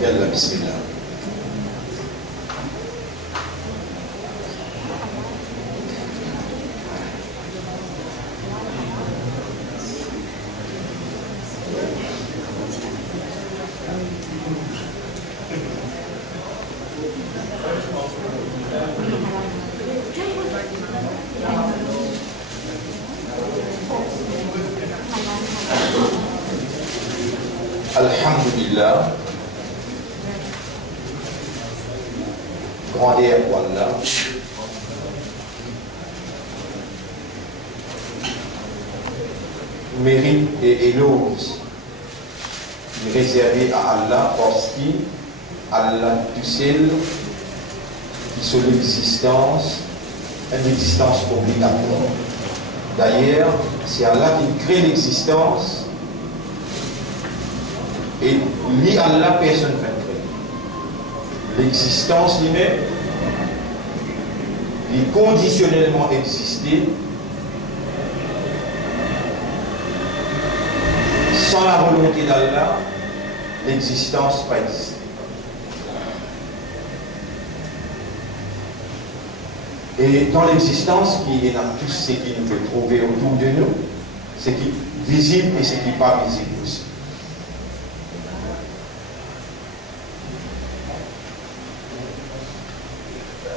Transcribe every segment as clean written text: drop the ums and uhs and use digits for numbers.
Yalla bismillah. Alhamdulillah, grandeur pour Allah, mérite et éloge réservé à Allah parce qu'Allah tout seul qui sur l'existence, une existence obligatoire. D'ailleurs, c'est Allah qui crée l'existence. Et ni Allah, personne ne peut créer. L'existence lui-même, il est conditionnellement existé. Sans la volonté d'Allah, l'existence n'a pas existé. Et dans l'existence, qui est dans tout ce qui nous peut trouver autour de nous, ce qui est visible et ce qui n'est pas visible aussi.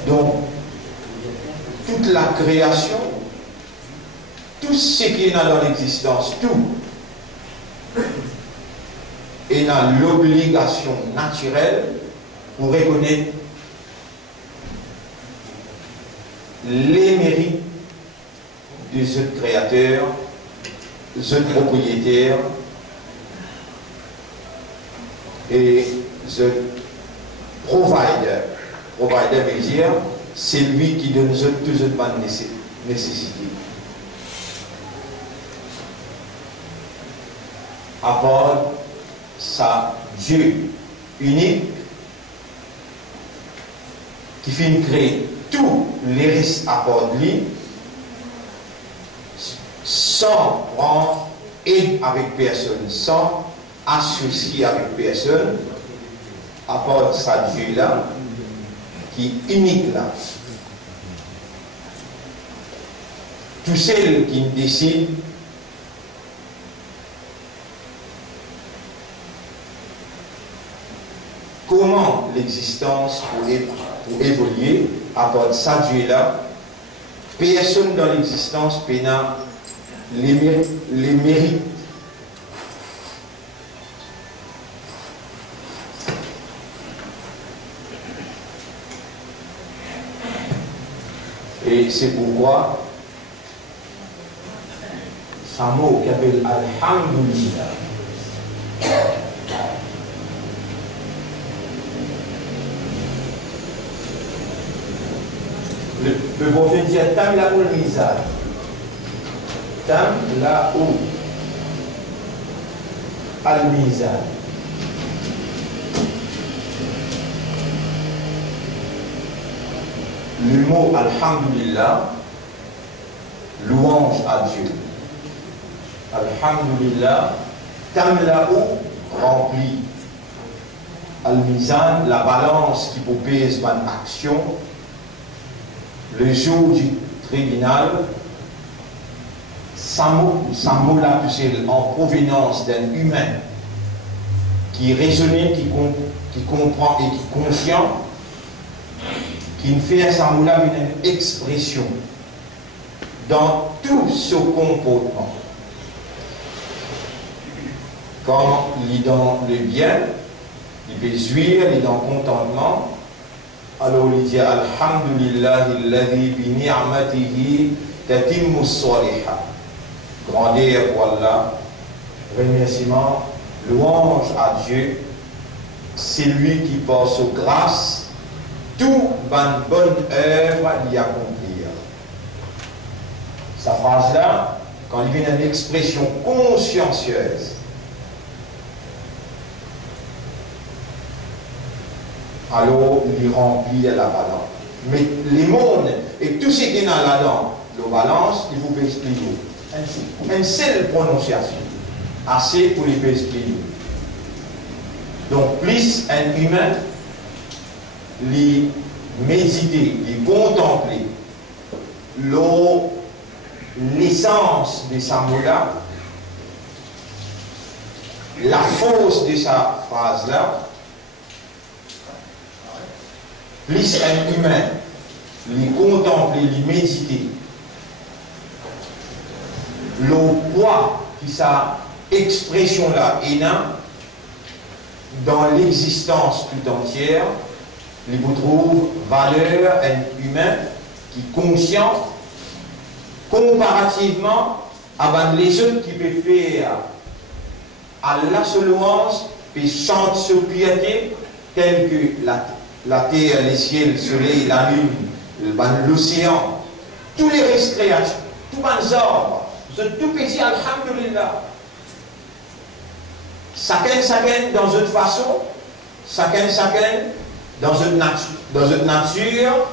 Donc, toute la création, tout ce qui est dans l'existence, tout est dans l'obligation naturelle pour reconnaître les mérites des autres créateurs, des autres propriétaires et des providers. Provider veut dire c'est lui qui donne toutes les autres nécessités. À part ça, Dieu unique qui finit de créer tous les risques à part de lui sans prendre aide avec personne, sans associer avec personne, à part ça, Dieu là qui est unique là. Tous ceux qui décident comment l'existence pour évoluer, à part de ça Dieu là, personne dans l'existence n'a les mérites et c'est pourquoi ce mot qui appelle Alhamdulillah le prophète dit Tam la ou le mizan. Tam la ou al-mizan. Le mot Alhamdulillah, louange à Dieu. Alhamdulillah, tamla'u, rempli. Al-Mizan, la balance qui vous pèse votre action. Le jour du tribunal, ça mot là, en provenance d'un humain qui est raisonné, qui comprend et qui est conscient, qui ne fait à sa moula une expression dans tout ce comportement. Quand il est dans le bien, il peut jouir, il est dans le contentement, alors il dit Alhamdulillah alladhi bi ni'matihi tatimmu s-salihat. Grandeur pour Allah, remerciement, louange à Dieu, c'est lui qui passe aux grâces, tout bonne œuvre d'y accomplir. Sa phrase-là, quand il vient d'une expression consciencieuse, alors il remplit la balance. Mais les mondes et tout ce qui est dans là-dedans, la balance, il faut expliquer. Une seule prononciation, assez pour les expliquer. Donc, plus un humain, les méditer, les contempler, l'essence de sa moula, la force de sa phrase-là, plus un humain, les contempler, les méditer, le poids qui sa expression-là est dans l'existence tout entière, il vous trouve valeur un humain qui est conscient comparativement à les autres qui peuvent faire à la seule louange et chanter sur piété tels que la terre, les ciels, le soleil, la lune, l'océan, tous les restes créatifs, tous les arbres, tout petit, alhamdulillah. Chacun dans une façon, chacun dans une nature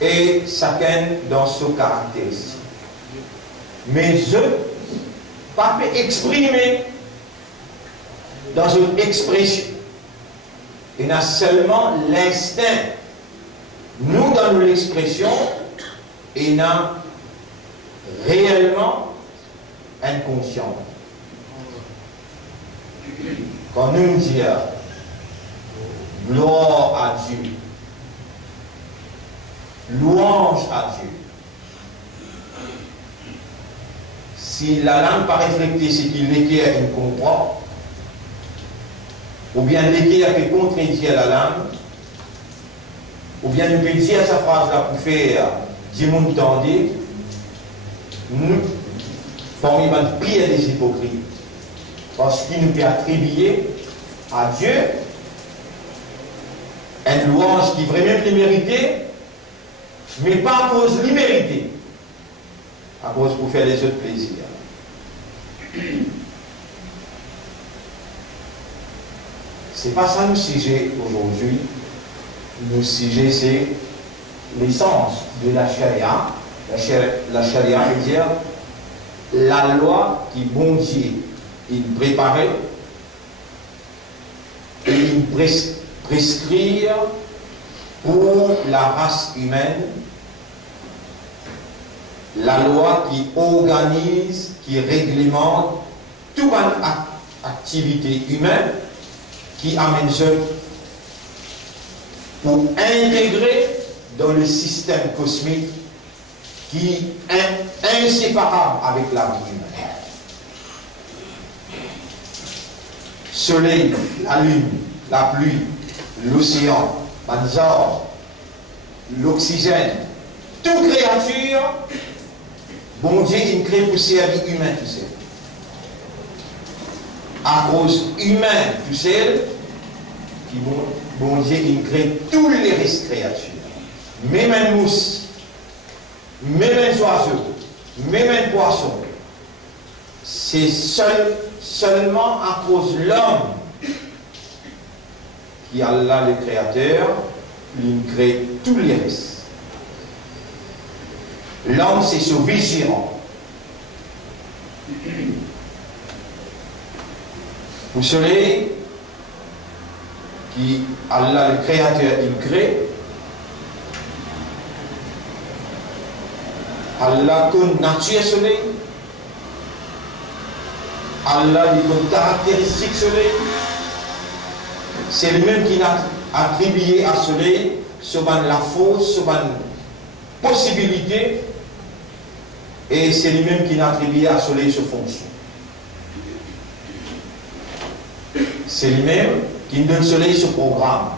et chacun dans son caractéristique. Mais je pas exprimer dans une expression. Il y a seulement l'instinct. Nous, dans l'expression, il y a réellement inconscient. Quand nous disons gloire à Dieu, louange à Dieu, si la langue pas refléter ce qu'il l'équerre et comprend, ou bien l'équerre peut contredire la langue, ou bien nous peut dire sa phrase là pour faire du monde tendé, nous, parmi les pires des hypocrites, parce qu'il nous peut attribuer à Dieu une louange qui vraiment plus méritée, mais pas à cause de l'immérité, à cause pour faire les autres plaisirs. C'est pas ça le sujet aujourd'hui. Le sujet, c'est l'essence de la charia. La charia veut dire la loi qui, bon Dieu, il préparait et il prescrire pour la race humaine, la loi qui organise, qui réglemente toute activité humaine qui amène ceux pour intégrer dans le système cosmique qui est inséparable avec la vie humaine. Soleil, la lune, la pluie, l'océan, les arbres, l'oxygène, toute créature, bon Dieu, il crée pour servir humain, tu sais. À cause humain, tu sais, bon Dieu, il crée tous les restes créatures. Même un mousse, même un oiseau, même un poisson. C'est seulement à cause de l'homme qui Allah le créateur, il crée tous les restes. L'homme, c'est ce vigilant. Vous savez, qui Allah le créateur, il crée. Allah connaît nature soleil. Allah dit comme caractéristique soleil. C'est lui-même qui a attribué à soleil souvent la force, souvent possibilité, et c'est lui-même qui a attribué à soleil sa fonction. C'est lui-même qui donne soleil ce programme.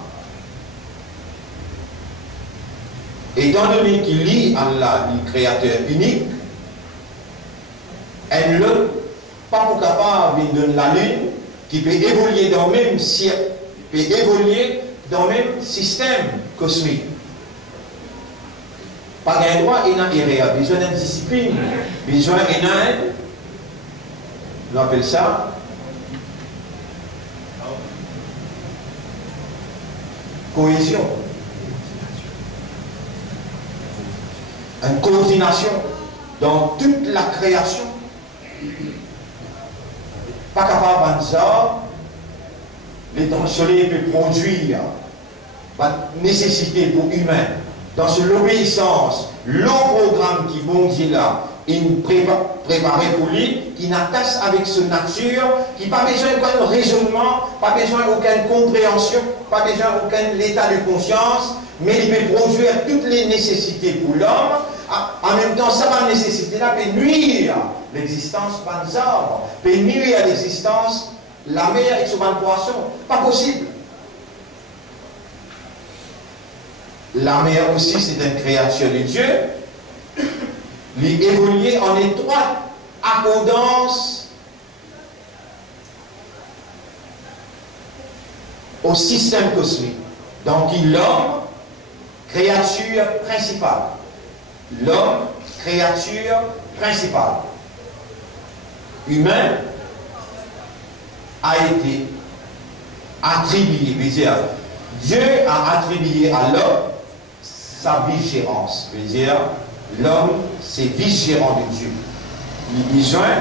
Étant donné qu'il lit Allah, le créateur unique, elle ne pas pour capable de donner la lune qui peut évoluer dans le même système cosmique. Pas d'un droit, il y a besoin d'une discipline, besoin on appelle ça cohésion, une coordination dans toute la création. Pas capable de ça, le soleil peut produire la nécessité pour humain, dans l'obéissance, le programme qui bon Dieu là, il préparé pour lui, qui n'attache avec sa nature, qui n'a pas besoin d'aucun raisonnement, pas besoin d'aucune compréhension, pas besoin d'aucun état de conscience, mais il peut produire toutes les nécessités pour l'homme. En même temps, ça va nécessiter-là peut nuire l'existence de arbres, peut nuire à l'existence la mer et son poisson. Pas possible. La mer aussi, c'est une créature de Dieu. Il évolue en étroite accordance au système cosmique. Donc, l'homme, créature principale. L'homme, créature principale. Humain a été attribué, Dieu a attribué à l'homme sa vigérance. L'homme, c'est vigérant de Dieu. Il a besoin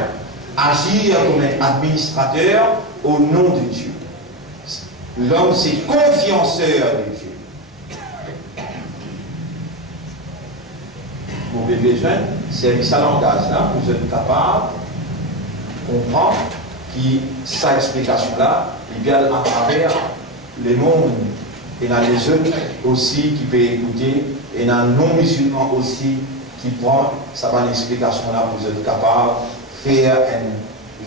d'agir comme un administrateur au nom de Dieu. L'homme, c'est confianceur de Dieu. Vous avez besoin, c'est ça langage-là, vous êtes capable de comprendre que cette explication-là, il vient à travers le monde. Et dans les jeunes aussi qui peuvent écouter, et dans les non-musulmans aussi qui prennent ça va l'explication-là, vous êtes capable de faire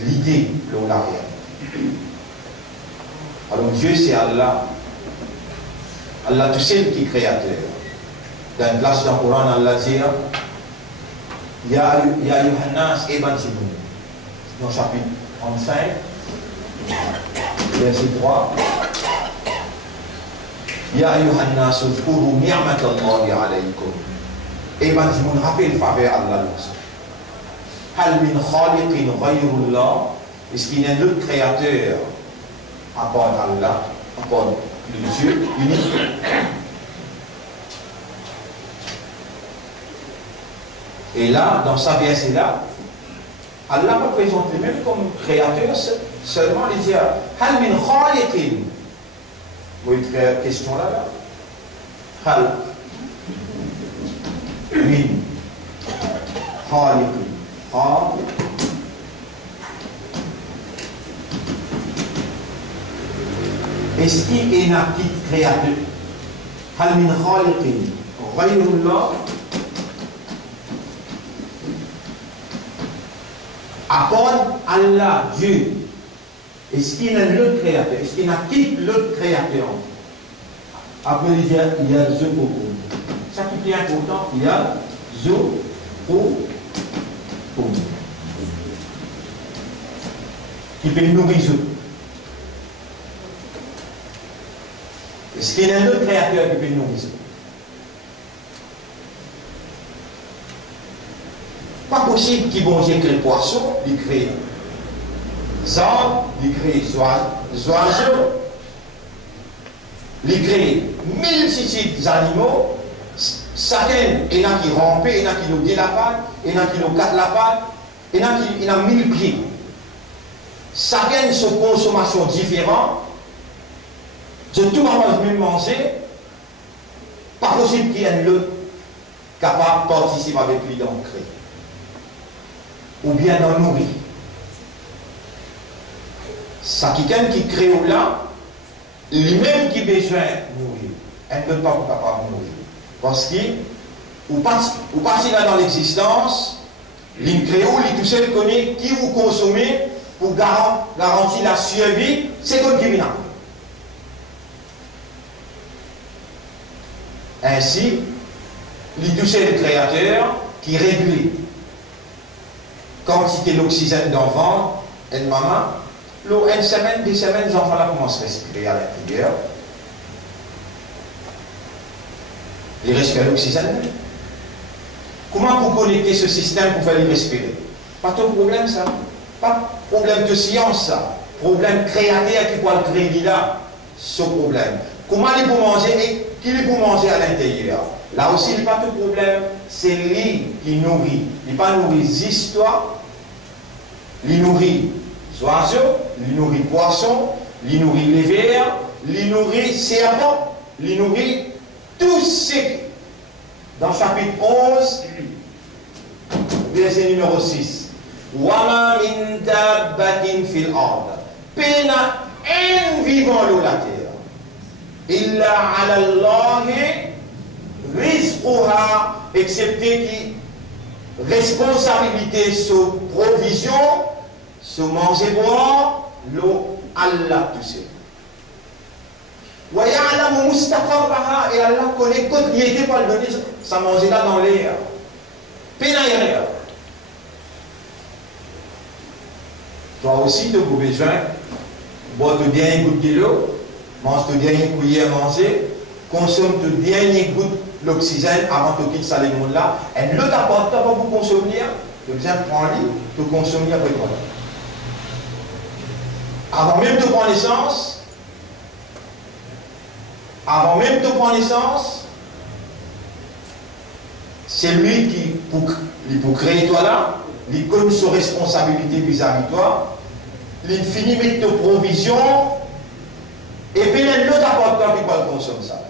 l'idée de l'arrière. Alors Dieu c'est Allah. Allah tout seul qui est créateur. Dans une place dans le Coran, Allah dit Ya Yohannas Eban Zimoun. Dans le chapitre 35, verset 3. Ya Yohannas Uzkuru ni'matallahi alaykum. Eban Zimoun, rappelle faveur Allah. Hal min khaliqin ghayrullah. Est-ce qu'il y a un autre créateur à part Allah, à part le Dieu unique? Et là, dans sa verset-là, Allah me présente lui-même comme créateur seulement les dire Hal min khaliqin. Vous voyez cette question là? Hal min khaliqin. Est-ce qu'il est un petit créateur? Hal min khaliqin ghayrullah. À part Allah, Dieu, est-ce qu'il y a l'autre créateur? Est-ce qu'il y a qui l'autre créateur? Après, il y a Zopo. Ça qui est important, il y a Zopo. Qui peut nourrir. Est-ce qu'il y a un autre créateur qui peut nourrir? Pas possible qu'il bon Dieu crée poisson, il crée arbres, il crée oiseaux, il crée multitudes d'animaux. Chacun, il y en a qui rampent, il y en a qui nous dit la patte, il y en a qui nous gâtent la patte, il y en a qui ont 1000 pieds. Chacun a son consommation différente. De tout moment même manger, pas possible qu'il y ait un autre capable de participer avec lui dans le créer. Ou bien d'en nourrir. Ça quelqu'un qui crée là, lui-même qui a besoin de nourrir, elle ne peut pas capable de nourrir. Parce qu'il ou passe là dans l'existence, l'incréo, il tout seul connaît qui vous consommez pour garantir la survie, c'est comme qui vient. Ainsi, il touche le créateur qui régule quantité d'oxygène d'enfant et de maman. Une semaine, 2 semaines, les enfants là commencent à respirer à l'intérieur. Ils respirent l'oxygène. Comment vous connecter ce système pour faire les respirer? Pas ton problème ça. Pas problème de science ça. Problème créateur qui peut créer là. Ce problème. Comment il peut manger et qui il peut manger à l'intérieur? Là aussi, il n'y a pas de problème. C'est lui qui nourrit. Il n'est pas nourrit histoires. Il nourrit oiseaux, il nourrit poissons, il nourrit les vers, il nourrit les serpents, il nourrit tout ce qui, dans chapitre 11, verset numéro 6. Wama min dabbatin fil ard. Pena un vivant sur la terre. Illa ala Allahi rizquha, excepté qui responsabilité sur provision, sur manger boire, l'eau, Allah tout seul. Wa ya'lamu mustaqarraha, et Allah connaît quand il était pas le donner, ça manger là dans l'air. Pena rien. Toi aussi, tu as besoin, bois ton dernier goutte de l'eau, mange ton dernier cuillère à manger, consomme ton dernier goutte l'oxygène avant de quitter ce monde-là. Et l'eau t'apporte pas pour consommer, tu as besoin de prendre l'eau, tu consommes après toi. Avant même de prendre l'essence, c'est lui qui, pour créer toi là, il connaît ses responsabilités vis-à-vis de toi, il finit avec tes provisions, et puis l'autre apporte qui va consommer ça.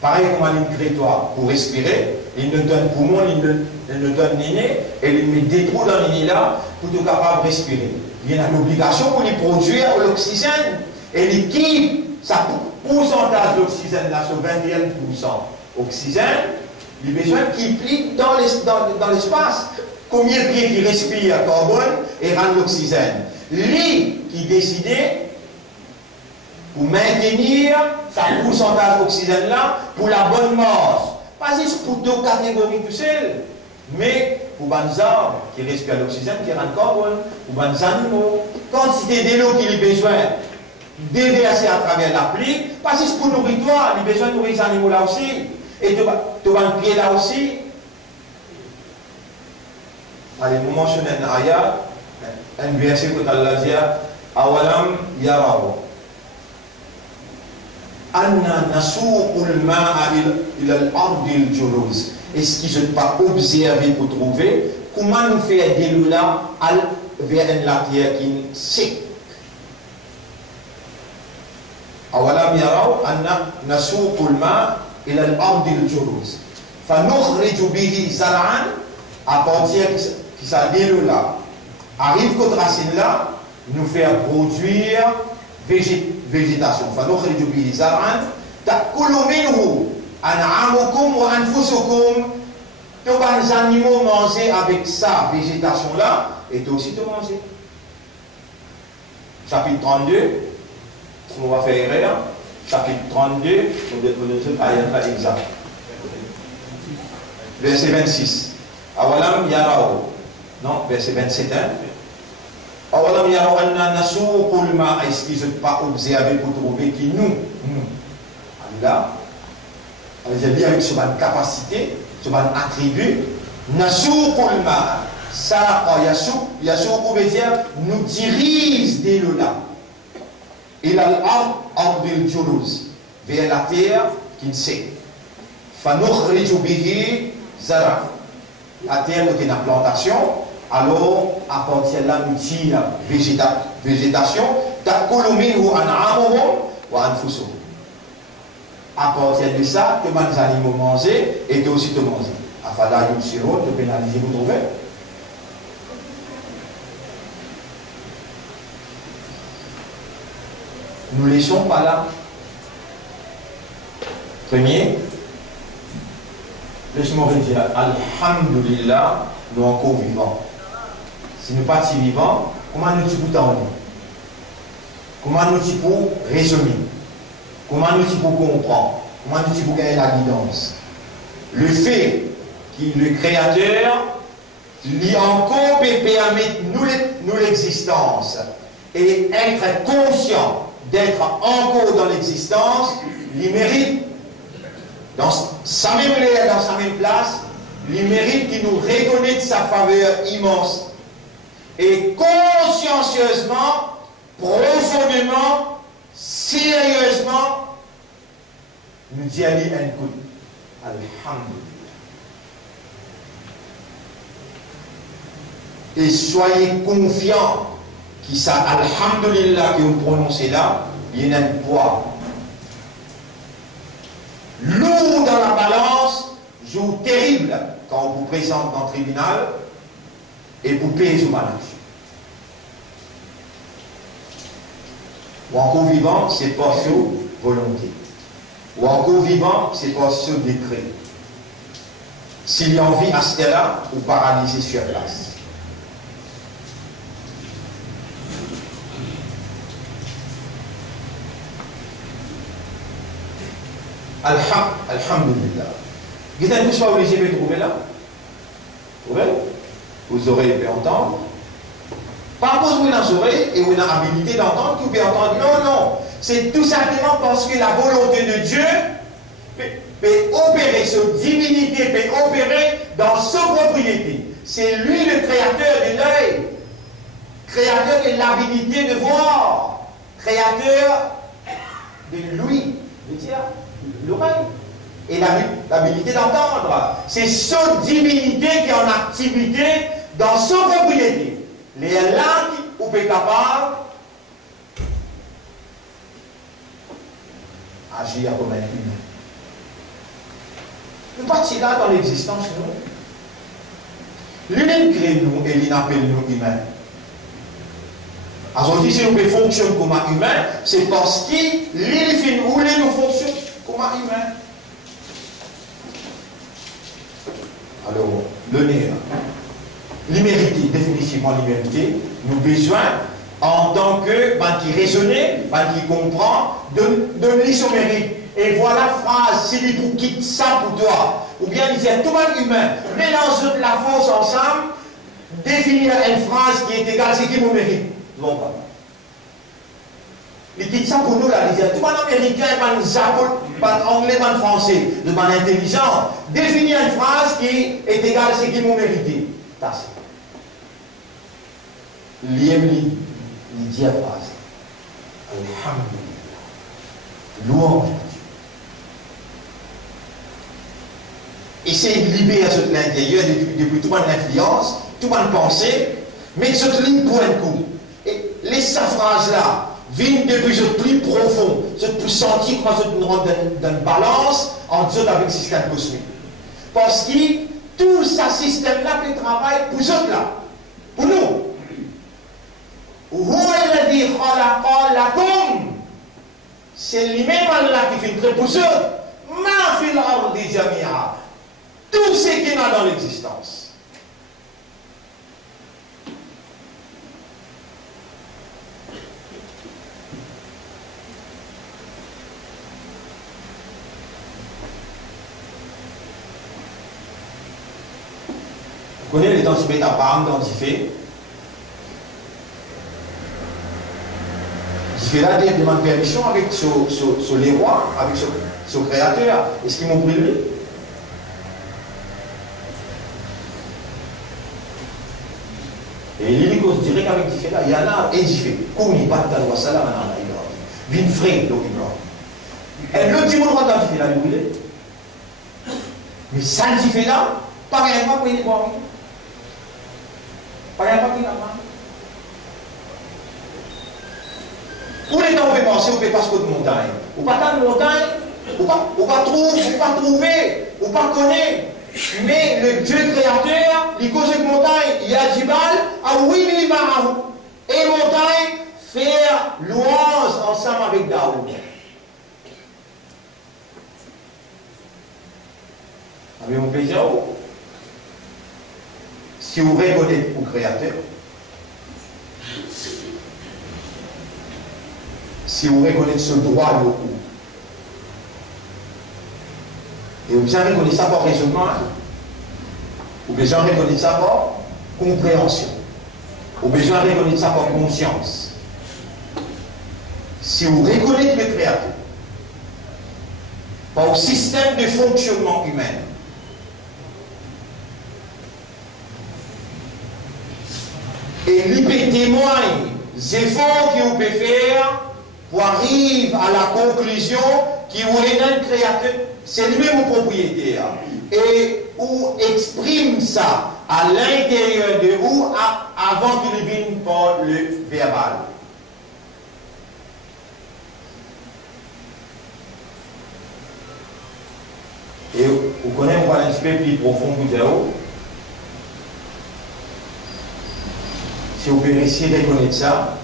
Pareil comme il crée toi pour respirer, il nous donne poumon, il nous donne nez, et il met des trous dans le nez là pour être capable de respirer. Il y a l'obligation pour lui produire l'oxygène, et il quitte sa pourcentage d'oxygène là sur 21% oxygène. Il a besoin qu'il plie dans l'espace. Combien de pieds qui respire carbone et rend l'oxygène? Lui qui décidait pour maintenir sa pourcentage d'oxygène là pour la bonne mort. Pas juste pour deux catégories tout seul, mais pour les arbres qui respirent l'oxygène, qui rendent carbone, pour les animaux. Quantité de l'eau qu'il a besoin déverser à travers la pluie, pas juste pour nourrir toi, il a besoin de nourrir les animaux là aussi. Et tu vas le pied là aussi. Allez, nous mentionnons un ayat, un verset que Allah dit Awalam yaraw Anna nasuqul ma'a ila al-ardi al-juluz. Est-ce qu'ils ne sont pas observés pour trouver comment nous faire des loups là vers la terre qui est sec? Awalam yaraw anna nasuqul ma'a ila al-ardi al-juluz. Fanukhriju bihi zar'an, à partir qui ça déroule là, arrive contre racine là, nous faire produire végétation. Fanukhriju bihi zar'an ta'kulu minhu an'amukum wa anfusukum. Tous les animaux manger avec ça, végétation là, et toi aussi te manger. Chapitre 32, on va faire erreur. Chapitre 32, on va faire exact. Verset 26. Awalam yarao. Non, verset 27. Awalam yarao anna nasuqul ma'a. Est-ce qu'ils ne sont pas observés pour trouver qui nous Allah, j'ai dit avec ce capacité, ce attribut, nasuqul ma'a. Ça, yasuq veut dire nous dirige dès le là. Il a l'ardil juluz, vers la terre qui ne sait. Fanukhriju bihi zara. La terre où il y a une plantation, alors à partir de là, nous tire végétation. Ta'kulu minhu an'amuhum wa anfusuhum. À partir de ça, que les animaux manger et toi aussi te manger. Afala yubsirun, te pénaliser, vous trouvez? Nous ne laissons pas là. Premier, laisse-moi dire, Alhamdulillah, nous encore vivants. Si nous ne sommes pas si vivants, comment nous pouvons t'en dire? Comment nous pouvons raisonner? Comment nous pouvons comprendre? Comment nous pouvons gagner la guidance? Le fait que le Créateur lui encore permettre nous l'existence et être conscient d'être encore dans l'existence, il mérite, dans sa même l'air, dans sa même place, il mérite qu'il nous reconnaisse sa faveur immense. Et consciencieusement, profondément, sérieusement, nous dit Ali un coup. Alhamdulillah. Et soyez confiants qui ça, alhamdulillah, que vous prononcez là, il y a un poids lourd dans la balance, jour terrible quand on vous présente dans le tribunal et vous payez sous manage. Ou encore vivant, c'est pas sur volonté. Ou encore vivant, c'est pas sur décret. S'il y a envie à ce là ou paralysé sur place. Alhamdulillah. Vous avez tous obligé de trouver là? Vous aurez pu entendre. Pas parce que vous avez oreilles et vous avez l'habilité d'entendre, vous pouvez entendre. Non, non. C'est tout simplement parce que la volonté de Dieu peut opérer, sa divinité peut opérer dans sa propriété. C'est lui le créateur de l'œil, créateur de l'habilité de voir, créateur de l'ouïe, l'oreille, et l'habilité d'entendre. C'est sa divinité qui est en activité dans sa propriété. Les langues ou peut capable agir comme un humain. Nous partons là dans l'existence, nous. Lui-même crée nous et il appelle nous humains. Alors, si nous fonctionnons comme un humain, c'est parce qu'il nous fonctionne comme un humain. Alors, l'honneur, l'immérité, définitivement l'immérité, nous avons besoin, en tant que qui raisonne, qui comprend, de lire son mérite. Et voilà la phrase, si il quitte ça pour toi, ou bien il dit tout le monde humain, mélange la force ensemble, définir une phrase qui est égale à ce qui nous mérite. Non, pas. Il quitte ça pour nous, là, il dit tout le monde américain, pas anglais, pas français, de manière intelligente, définir une phrase qui est égale à ce qui nous mérite. Il dit la phrase. Alhamdulillah. Louange. Et c'est libérer à l'intérieur depuis toute mon influence, toute mon pensée, mais cette ligne pour un coup. Et les phrases là viennent depuis ce plus profond, ce plus senti comment se rendre dans une balance entre eux avec le système cosmique. Parce que tout ce système-là peut travailler pour eux là, pour nous. C'est lui-même Allah qui fait très pour eux. Ma fil ardi jamia. Tout ce qu'il y a dans l'existence. Vous connaissez les temps qui mettent à part dans Diffé. Diffé là, il demande permission avec sur les rois, avec son créateur. Est-ce qu'ils m'ont pris lui? Et il cause direct avec Diffé là, il y en a un Diffé. Kouni, pas de loi salam, Vin frère, donc il et le petit monde dans Diffé là, il voulait. Mais ça, Diffé là, pas rien pour il est bon. Pas rien pour il est bon. Où les temps on peut penser, on peut passer de montagne. Ou pas tant de montagne, ou pas trouver, ou pas connaître. Mais le Dieu créateur, il cause une montagne, il y a du mal, à oui, et montagne, faire louange ensemble avec Daoud. Avez-vous plaisir? Si vous reconnaissez au créateur, si vous reconnaissez ce droit de vous, et vous avez reconnaître ça par raisonnement, vous besoin de reconnaître ça par compréhension, vous besoin de reconnaître ça par conscience. Si vous reconnaissez le créateur, par le système de fonctionnement humain, et lui témoigne des efforts que vous pouvez faire pour arriver à la conclusion qui vous est un créateur, c'est lui-même mon propriétaire. Et où exprime ça à l'intérieur de vous avant qu'il vienne par le verbal. Et vous connaissez un petit peu plus profond que vous. Si vous pouvez essayer de reconnaître ça,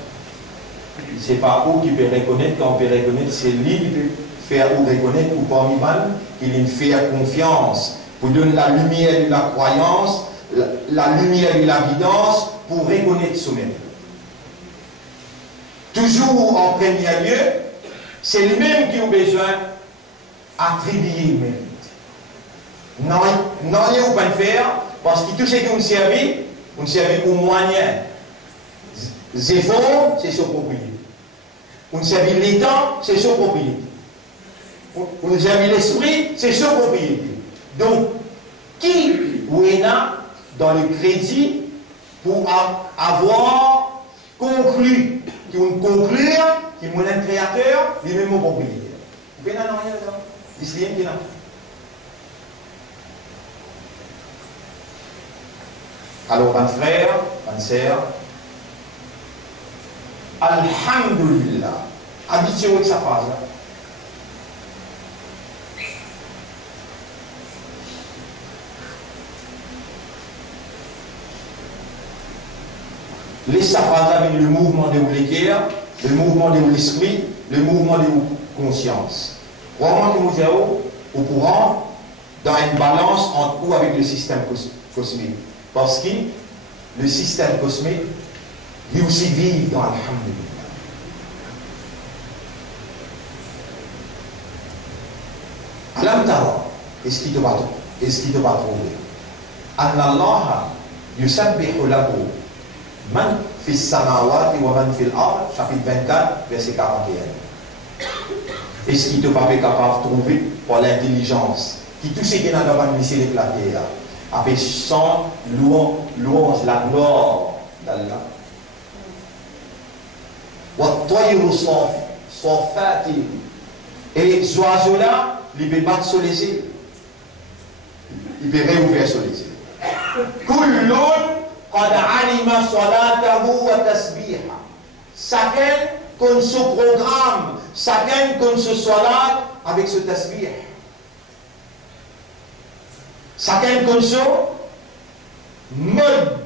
ce n'est pas vous qui pouvez reconnaître, quand vous pouvez reconnaître, c'est lui qui peut faire vous reconnaître ou parmi mal, qu'il lui fait confiance, pour donner la lumière de la croyance, la lumière de la guidance, pour reconnaître soi-même. Toujours en premier lieu, c'est lui-même qui a besoin d'attribuer le mérite. Non, il n'y a pas de faire, parce que tout ce que vous servez au moyen. Zéphon, c'est son propriété. On servait l'étang, c'est son propriété. On servait l'esprit, c'est son propriété. Donc, qui ou est là dans le crédit pour avoir conclu, qui ont conclure, qui est mon créateur, il est mon propriétaire. Vous pouvez n'en rien là. Ici, il y a alors, mon frère, ma sœur, Alhamdulillah, habituez-vous avec sa phrase. Laissez sa phrase avec le mouvement de l'équerre, le mouvement de l'esprit, le mouvement de la conscience. Vraiment, nous sommes au courant dans une balance entre vous avec le système cosmique. Parce que le système cosmique, il aussi vit dans Alhamdulillah. Alam tara, est-ce qu'il te va trouver? Anna Allah yusabbihu lahu man fi samawati wa man fi al-ard, chapitre 24, verset 41. Est-ce qu'il te va être capable de trouver par l'intelligence qui tout ce qui est dans l'administration de la terre, avec son louange, la gloire d'Allah? Et les oiseaux-là, ils peuvent battre sur les îles. Ils peuvent réouvrir sur les îles. Chacun comme ce programme, chacun comme ce salat avec ce tasbih. Chacun comme ce mode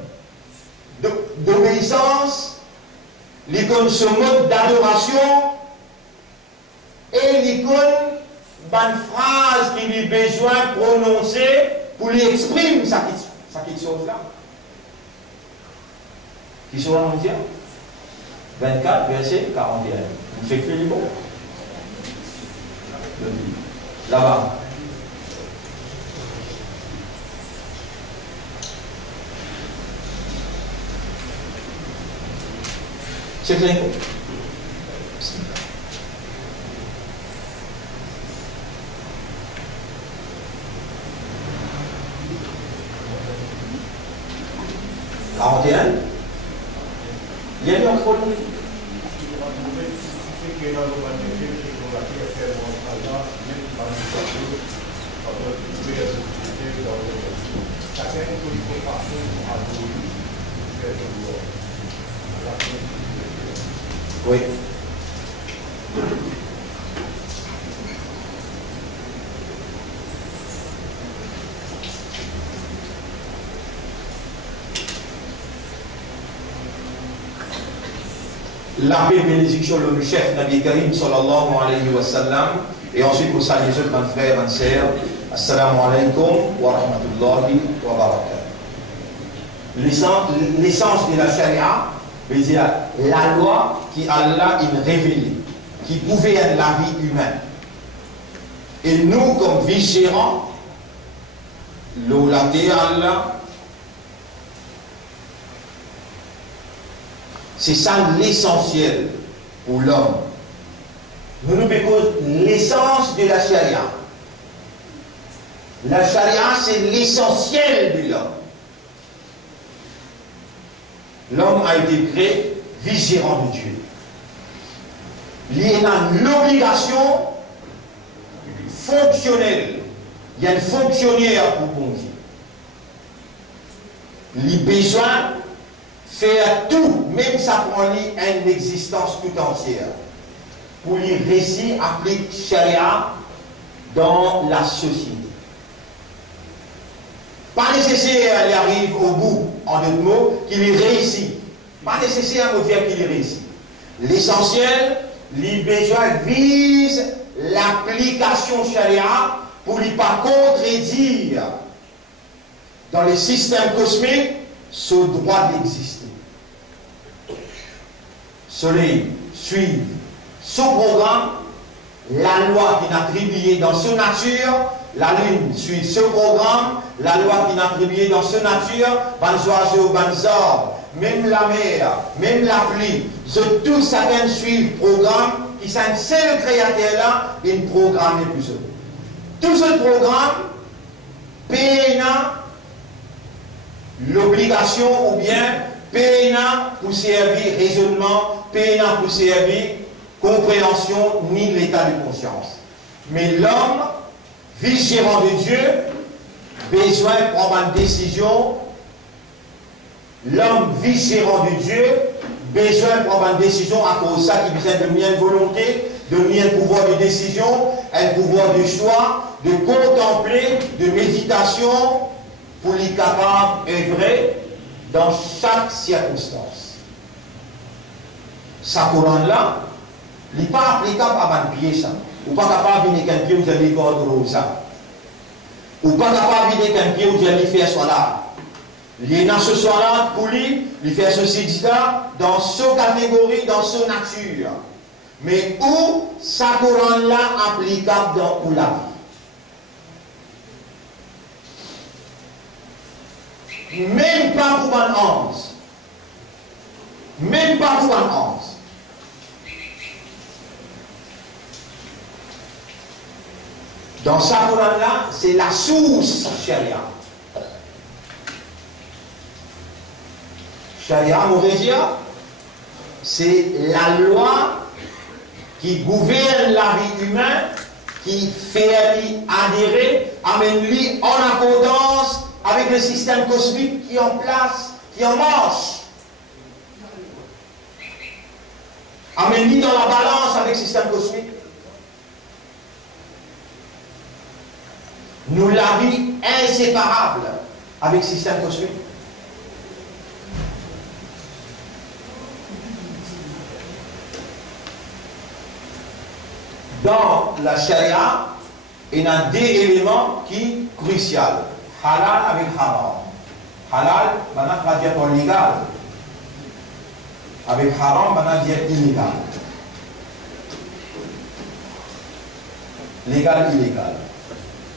d'obéissance, l'icône ce mode d'adoration, et l'icône une phrase qu'il a besoin de prononcer pour lui exprimer sa chose-là. Qui soit en dire 24, verset 41. Vous faites plus du bon. Là-bas. C'est clair. Il y a eu un problème. Oui. La paix et bénédiction le chef Nabi Karim sallallahu alayhi wa sallam, et ensuite pour saluer les autres frères et sœurs. Assalamu alaikum wa rahmatullahi wa barakatuh. L'essence de la charia veut dire la loi qui Allah a révélée, qui gouverne la vie humaine. Et nous, comme vigérants, l'olaté Allah, c'est ça l'essentiel pour l'homme. Nous nous déposons l'essence de la charia. La charia, c'est l'essentiel de l'homme. L'homme a été créé vigérant de Dieu. Il y a l'obligation fonctionnelle. Il y a un fonctionnaire pour bon Dieu. il a besoin de faire tout, même ça prend lui une existence tout entière, pour lui réussir à appliquer Sharia dans la société. Pas nécessaire qu'il arrive au bout, en d'autres mots, qu'il y réussit. Pas nécessaire de dire qu'il y réussit. L'essentiel, les besoins vise l'application Sharia pour ne pas contredire dans le système cosmique ce droit d'exister. Soleil suit ce programme, la loi qui n'a attribué dans sa nature, la lune suit ce programme, la loi qui n'a attribué dans sa nature, ban oiseaux, ban arbres, même la mer, même la pluie, tout chacun suit le programme qui est un seul créateur là, et une programme est plus. Tout ce programme paye l'obligation ou bien paye pour servir raisonnement, paye pour servir compréhension ni l'état de conscience. Mais l'homme, vice-gérant de Dieu, besoin de prendre une décision. L'homme, vice-gérant de Dieu, besoin de prendre une décision à cause de ça qui besoin de mieux de volonté, de mieux de pouvoir de décision, un pouvoir de choix, de contempler, de méditation, pour être capable d'œuvrer dans chaque circonstance. Sa couronne-là, il n'est pas applicable à un pied, ça. Ou pas capable de venir avec un pied où vous allez faire ça. Ou pas capable de venir avec un pied où vous allez faire cela. Il est dans ce soir-là, pour lui, il fait ceci, là, dans cette catégorie, dans cette nature. Mais où sa couronne-là applicable pour la vie. Même pas pour un 11. Même pas pour un 11. Dans sa couronne-là, c'est la source Sharia. Sharia, Mourésia, c'est la loi qui gouverne la vie humaine, qui fait adhérer, amène-lui en accordance avec le système cosmique qui est en place, qui est en marche. Amène-lui dans la balance avec le système cosmique. Nous la vie inséparable avec le système cosmique. Dans la charia, il y a deux éléments qui sont cruciaux. Halal avec haram. Halal, maintenant, on va dire pour légal. Avec haram, maintenant, on va dire illégal. Légal, illégal.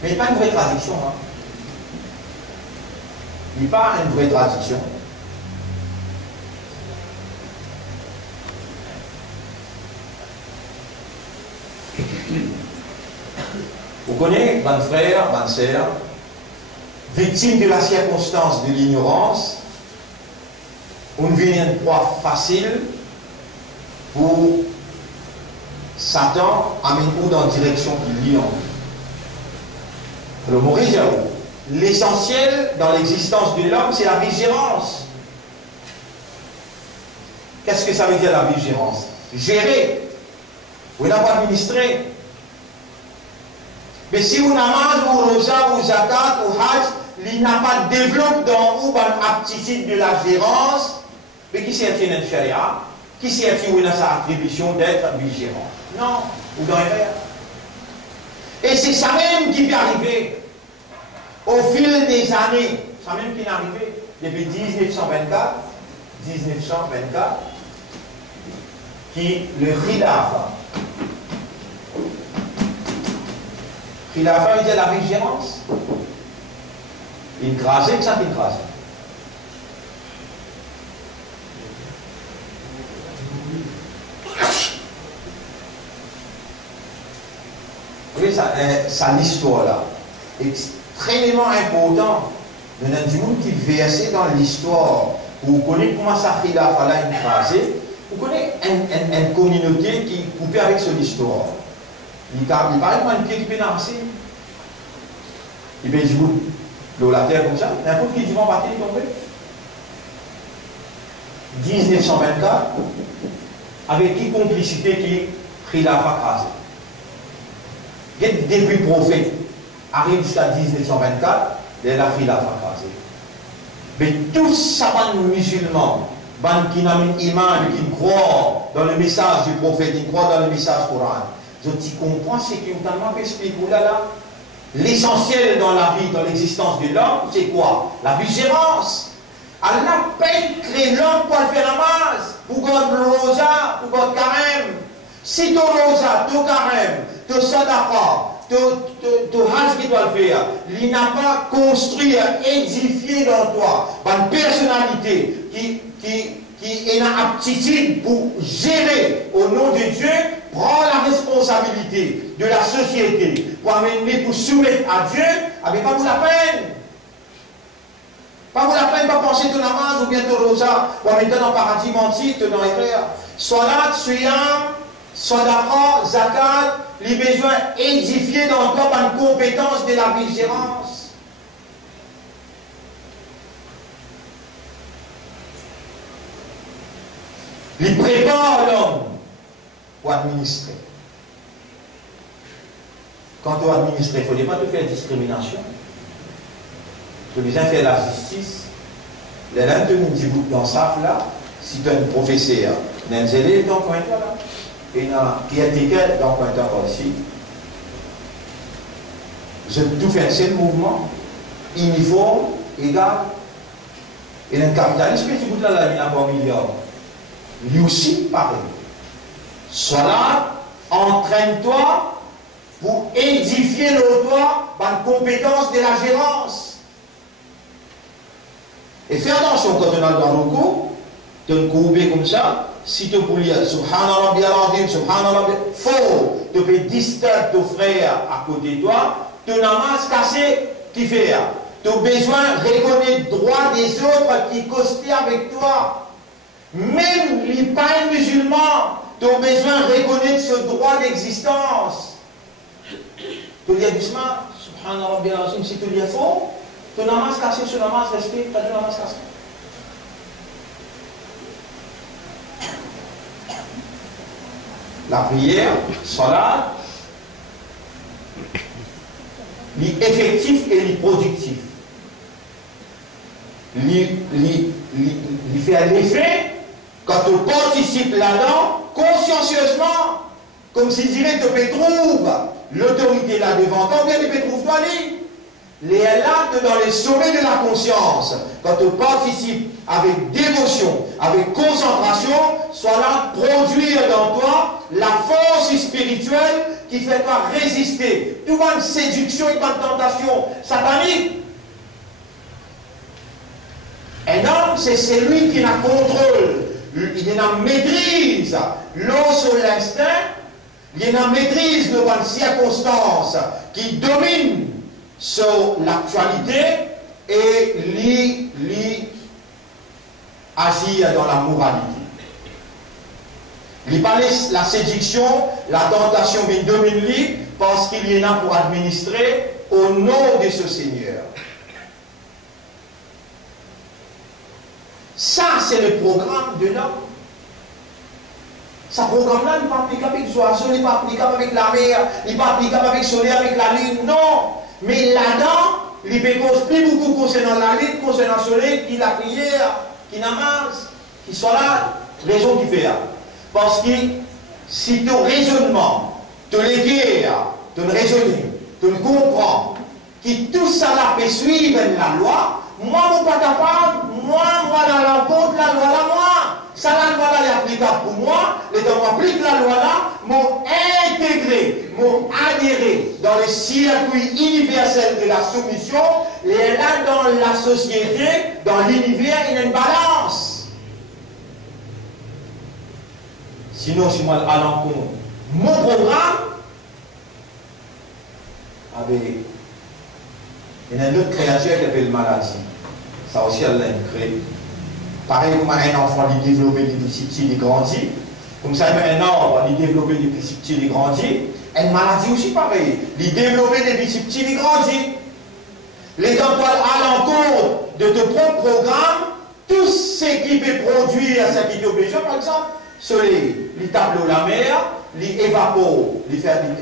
Mais il n'y a pas une vraie traduction. Hein. Il n'y a pas une vraie traduction. Vous connaissez, mon frère, ma sœur, victime de la circonstance de l'ignorance, on vient une proie facile pour Satan amène-nous dans la direction qui lie en nous. Alors, l'essentiel dans l'existence de l'homme, c'est la vigilance. Qu'est-ce que ça veut dire la vigilance? Gérer. Vous n'avez pas administré. Mais si vous n'avez pas ou rosa, ou zakat, ou hajj, il n'a pas développé dans vous une aptitude de la gérance, mais qui s'est attiré dans le charia, qui s'est attiré dans sa attribution d'être vigilant. Non, ou dans l'erreur. Et c'est ça même qui peut arriver au fil des années. Ça même qui est arrivé depuis 1924, qui le khilafa. Khilafa, il dit la vigilance. Il crasait que ça qu'il crasait. Oui, ça l'histoire là. Extrêmement important. Il y a du monde qui versait dans l'histoire. Vous connaissez comment ça khilafa là il crasait. Vous connaissez une communauté qui est coupée avec son histoire. Il paraît comme un pied qui peut danser. Il peut jouer l'eau la terre comme ça. N'importe qui dit va partir, il tombe. 1924, avec qui complicité qui khilaf a crasé. Depuis le prophète arrive jusqu'à 1924, il a khilaf a crasé. Mais tous ça musulmans, qui n'ont un iman, qui croient dans le message du prophète, qui croient dans le message coran, je comprends ce qui est expliqué là. L'essentiel dans la vie, dans l'existence de l'homme, c'est quoi? La vigilance. Allah paye créer l'homme pour faire la masse, pour garder le rosa, pour garder le carême. Si tu rosa, tu carême, tu sadaqa, tu hajj qui doit le faire, il n'a pas construit, édifié dans toi une personnalité qui est une aptitude pour gérer au nom de Dieu, prend la responsabilité de la société pour amener, pour soumettre à Dieu, avec pas pour la peine. Pas pour la peine, pas penser ton namaz ou bien ton rosa, ou amener dans le paradis menti, te dans les frères. Salat, suyam, sadaqa, zakat, les besoins édifiés dans toi par une compétence de la vigilance. Il prépare l'homme pour administrer. Quand tu administres, il ne faut pas te faire discrimination. Tu dois faire la justice. Les gens te disent dans ça, là, si tu es un professeur, un élève, donc là, et qui est étiquette dans le temps aussi. Je tout fais un seul mouvement, uniforme, égal. Et le capitalisme, tu goûtes là, il n'y a pas un milliard. Lui aussi, pareil. Sois là, entraîne-toi pour édifier le toi par une compétence de la gérance. Et fais attention quand on a le baroko, tu te courbes comme ça, si tu peux lire Subhanallah Rabbi al-Azim, Subhanallah Rabbi, faux, tu peux distinguer ton frère à côté de toi, tu n'as pas cassé, qui fait. Tu as besoin de reconnaître le droit des autres qui costent avec toi. Même les pas musulmans, tu as besoin de reconnaître ce droit d'existence. Tu lis doucement, Subhanallah Rabbi al-Azim, si tu lis faux, tu n'as pas cassé, tu n'as pas resté, tu n'as pas cassé. La prière, salat, l'effectif et l'productif. Il fait un effet quand tu participes là-dedans, consciencieusement, comme s'il dirait tu peux trouver l'autorité là devant toi, bien tu peux trouver toi les là dans les sommets de la conscience. Quand tu participes avec dévotion, avec concentration, soit là produire dans toi la force spirituelle qui fait toi résister. Tu vois une séduction et une tentation satanique. Un homme, c'est celui qui a contrôle, il a maîtrise l'eau sur l'instinct, il a maîtrise de bonnes circonstances qui dominent sur l'actualité et lui agir dans la moralité. Il parle la séduction, la tentation vient dominer lui parce qu'il est là pour administrer au nom de ce Seigneur. Ça, c'est le programme de l'homme. Ce programme-là n'est pas applicable avec l'oiseau, il n'est pas applicable avec la mer, il n'est pas applicable avec le soleil, avec la lune, non. Mais là-dedans, il peut expliquer beaucoup concernant la lune, concernant le soleil, qui la prière, qui namaz, qui soit là, raison qui fait là. Parce que si ton raisonnement, ton guerres, ton raisonnement, ton comprends, que tout ça là peut suivre la loi, moi, je ne suis pas capable, moi, dans l'encontre de la loi là, moi. Ça, la loi là est applicable pour moi, les gens appliquent la loi là, m'ont intégré, m'ont adhéré dans le circuit universel de la soumission, et là, dans la société, dans l'univers, il y a une balance. Sinon, si moi, à l'encontre, mon programme, avec il y a une autre créature qui s'appelle maladie. Ça aussi, elle l'a créé. Pareil comme un enfant, il développe depuis petit, il grandit. Comme ça, un arbre, il développe depuis petit, il grandit. Une maladie aussi pareil. Il développe depuis petit, il grandit. Les gens à l'encontre de ton propre programme, tout ce qui peut produire ce qui est besoin, par exemple, sur les tableaux de la mer, les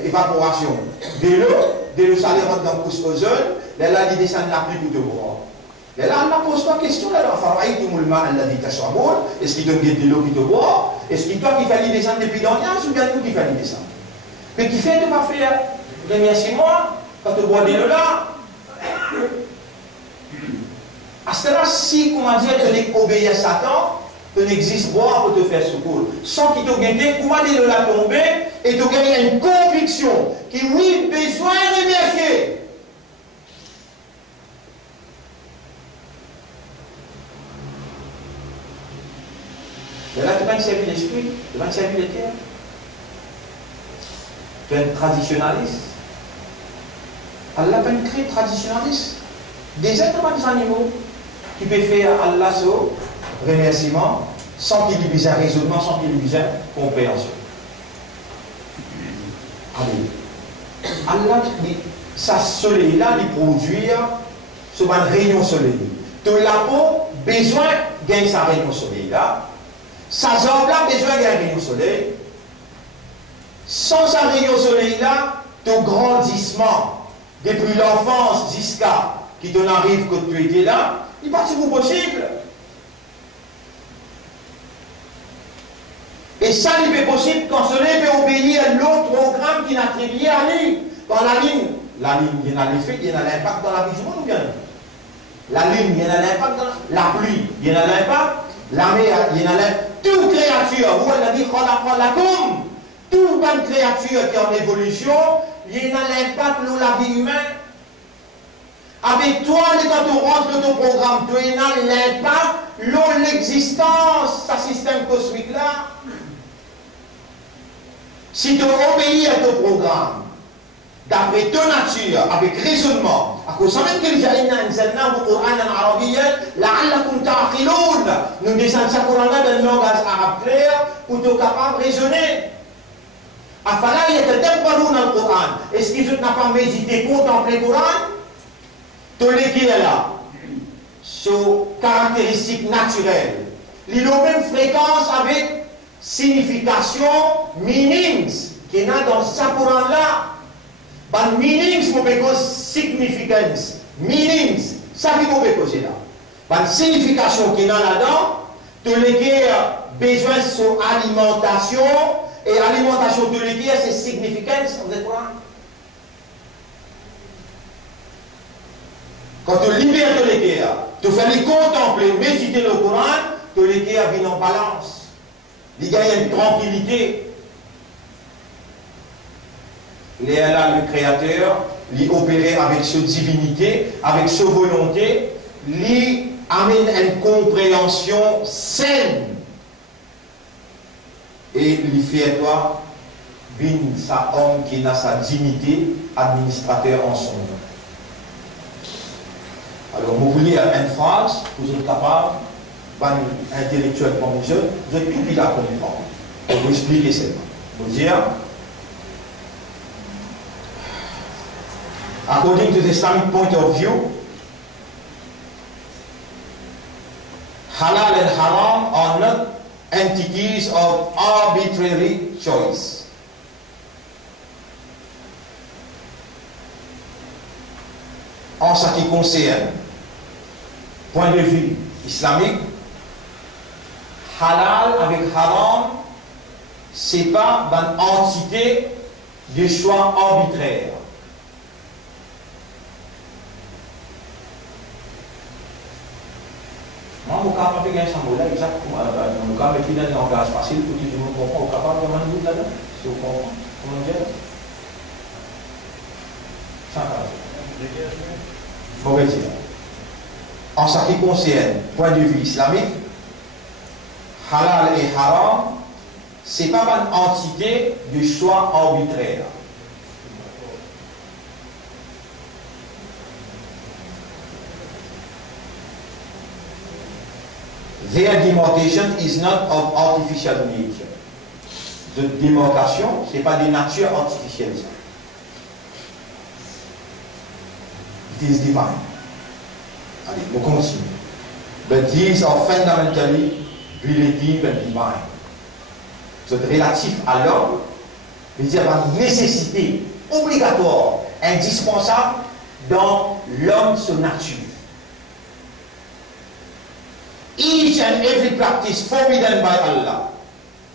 évaporation de l'eau, ça les rentre dans le couche ozone, là, ils descendent la pluie tout au bois. Là, on ne pose pas de question, là, est-ce qu'il donne de l'eau qui te boit? Est-ce que toi qui fallait descendre depuis longtemps, ou bien nous qui fallait descendre? Mais qui fait de ne pas faire remerciement quand tu bois de l'eau là? À ce là, si, comment dire, tu obéis à Satan, tu n'existes pas pour te faire secours. Sans qu'il te gagne, comment de l'eau là tomber, et tu gagnes une conviction qui, oui, besoin de remercier. Mais là, tu vas servir l'esprit, tu vas servir les terres. Tu es un traditionnaliste. Allah peut créer traditionnaliste. Des êtres, des animaux, qui peuvent faire Allah ce remerciement sans qu'il y ait besoin de raisonnement, sans qu'il y ait besoin de compréhension. Allez. Allah, ça soleil-là, il produit ce rayon soleil. De la peau, besoin de gagner sa rayon soleil-là. Sa jambe là, besoin d'un rayon soleil. Sans sa rayon soleil là, ton grandissement, depuis l'enfance jusqu'à qui t'en arrive que tu étais là, il n'est pas si possible. Et ça, il est possible quand ce soleil peut obéir à l'autre programme qui n'a attribué à lui. Quand la lune, il y a l'effet, il y a l'impact dans la vie du monde ou bien? La lune, il y a l'impact dans la pluie, il y a l'impact. La mer, il y a l'impact. Toute créature, vous avez dit, toute bonne créature qui est en évolution, il y a l'impact dans la vie humaine. Avec toi, quand tu rentres dans ton programme, tu as l'impact dans l'existence, ce système cosmique-là. Si tu obéis à ton programme, d'après ton nature, avec raisonnement, à cause même que nous descendons ce Coran-là dans le langage arabe clair pour être capable de raisonner. Est-ce qu'ils n'ont pas médité, contempler le Coran? Tu l'écris là, sur caractéristiques naturelles. Il a la même fréquence avec signification, meanings, qui est dans ce Coran-là. But meanings will because significance. Meanings, ça qui vous peut causer là. But signification qui est là-dedans, tous les qui besoin de alimentation, et alimentation de l'équipe, c'est significance of the Quran. Quand tu libères de l'équipe, tu fais les contempler, méditer le Coran, tu l'équipe vient en balance. Il y a une tranquillité. Il est là le Créateur, il opère avec sa divinité, avec sa volonté, il amène une compréhension saine. Et il fait à toi, sa homme qui a sa dignité, administrateur en son nom. Alors, vous voulez une phrase, vous êtes capable, intellectuel comme vous êtes tout bien à comprendre. Je vais vous expliquer ça. Vous dire, according to the Islamic point of view, halal and haram are not entities of arbitrary choice. En ce qui concerne, point de vue islamique, halal avec haram, ce n'est pas une entité de choix arbitraire. Moi, je suis capable de gagner ce mot-là, exactement. Je suis capable de mettre dans un langage facile pour que tout le monde comprenne. Je suis capable de mettre un là-dedans. Si vous comprenez. Comment dire? Sans mauvais dire. En ce qui concerne point de vue islamique, halal et haram, ce n'est pas une entité de choix arbitraire. Their demarcation is not of artificial nature. De démarcation, ce n'est pas de nature artificielle. It is divine. Allez, on continue. but these are fundamentally relative and divine. C'est relatif à l'homme, mais il y a une nécessité obligatoire, indispensable dans l'homme, son nature. Each and every practice forbidden by Allah,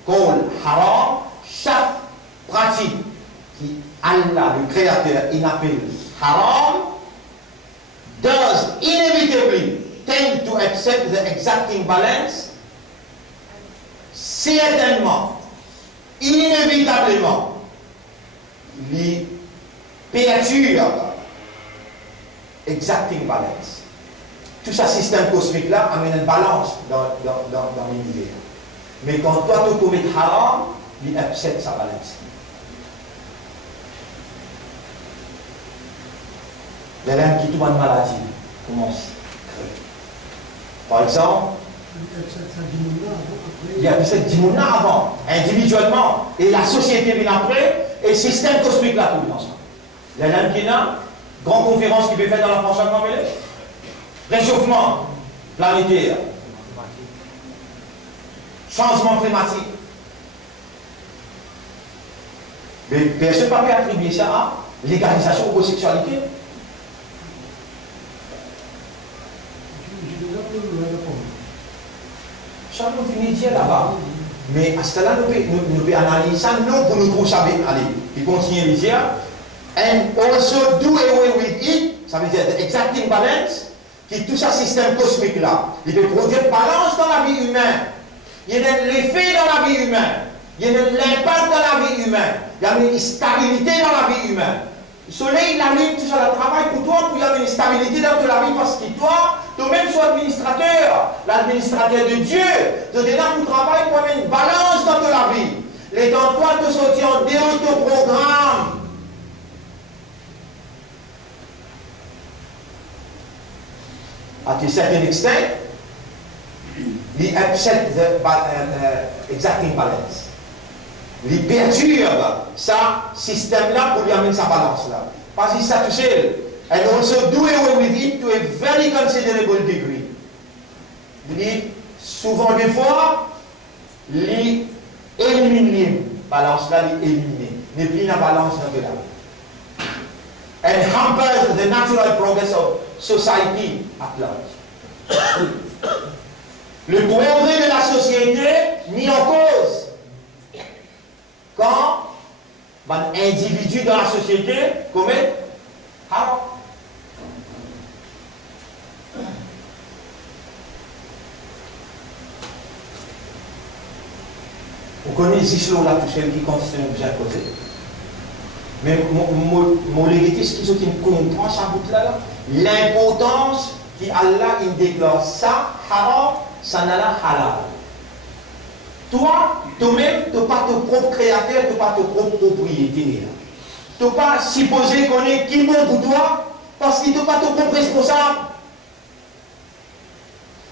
called haram, chaque pratique qui Allah, le Créateur, il appelle haram, does inevitably tend to accept the exacting balance, certainement, inévitablement, les perturbe exacting balance. Tout ce système cosmique-là amène une balance dans l'univers. Mais quand toi, tu commets haram, il accepte sa balance. Les gens qui tombent en maladie commencent à créer. Par exemple, il y a cette dimona avant, individuellement, et la société vient après, et le système cosmique là, tout ensemble. Il y a l'âme qui n'a, grande conférence qui peut faire dans la France à réchauffement planétaire, changement climatique. Mais personne ne peut pas attribuer ça à légalisation de l'homosexualité. Ça nous finit de dire là-bas. Mais à ce stade-là, nous pouvons analyser ça, non pour nous trouver ça bien. Allez, il continue de dire, and also do away with it, ça veut dire the exacting balance, qui tout ce système cosmique-là, il peut produire balance dans la vie humaine. Il y a l'effet dans la vie humaine. Il y a l'impact dans la vie humaine. Il y a une stabilité dans la vie humaine. Le soleil, la lune, tout ça, le travail pour toi, pour y avoir une stabilité dans la vie, parce que toi, toi-même, sois administrateur, l'administrateur de Dieu. Tu es là pour travailler pour avoir une balance dans la vie. Les dans toi, te sortir en dehors de ton programme. À un certain extent, il accepte the exacting balance. Il perturbe ça système-là pour lui amener sa balance-là. Parce que ça touche, and also do away with it to a very considerable degree. Il dit, souvent des fois, il élimine la balance-là, il élimine. Il n'est plus la balance dans la vie. And hampers the natural progress of society at large. Le progrès de la société mis en cause quand un individu dans la société commet haram. Vous connaissez les islots là, tout celles qui constituent bien causé. Mais mon légatif, ce qui comprend ça bout là, l'importance qu'Allah il déclare ça haram, ça n'a la halal. Toi, toi-même, tu n'es pas ton propre créateur, tu n'es pas ton propre propriétaire. Tu n'es pas supposé qu'on est qui bon pour toi, parce que tu n'es pas ton propre responsable.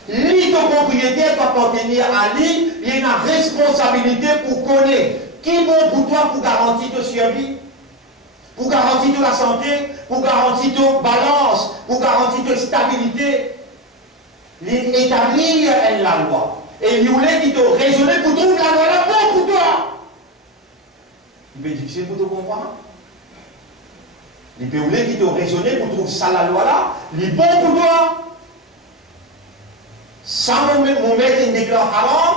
Lui, ton propriétaire doit appartenir à lui, il y a une responsabilité pour connaître qui bon pour toi pour garantir ta survie, pour garantir ta santé, pour garantir ta balance, pour garantir ta stabilité. Il établit la loi. Et il voulait qu'il te raisonne pour trouver la loi là bon pour toi. Il peut être difficile pour te comprendre. Il peut vouloir qu'il te raisonne pour trouver ça la loi là, il est bon pour toi. Sans mon maître il déclare haram,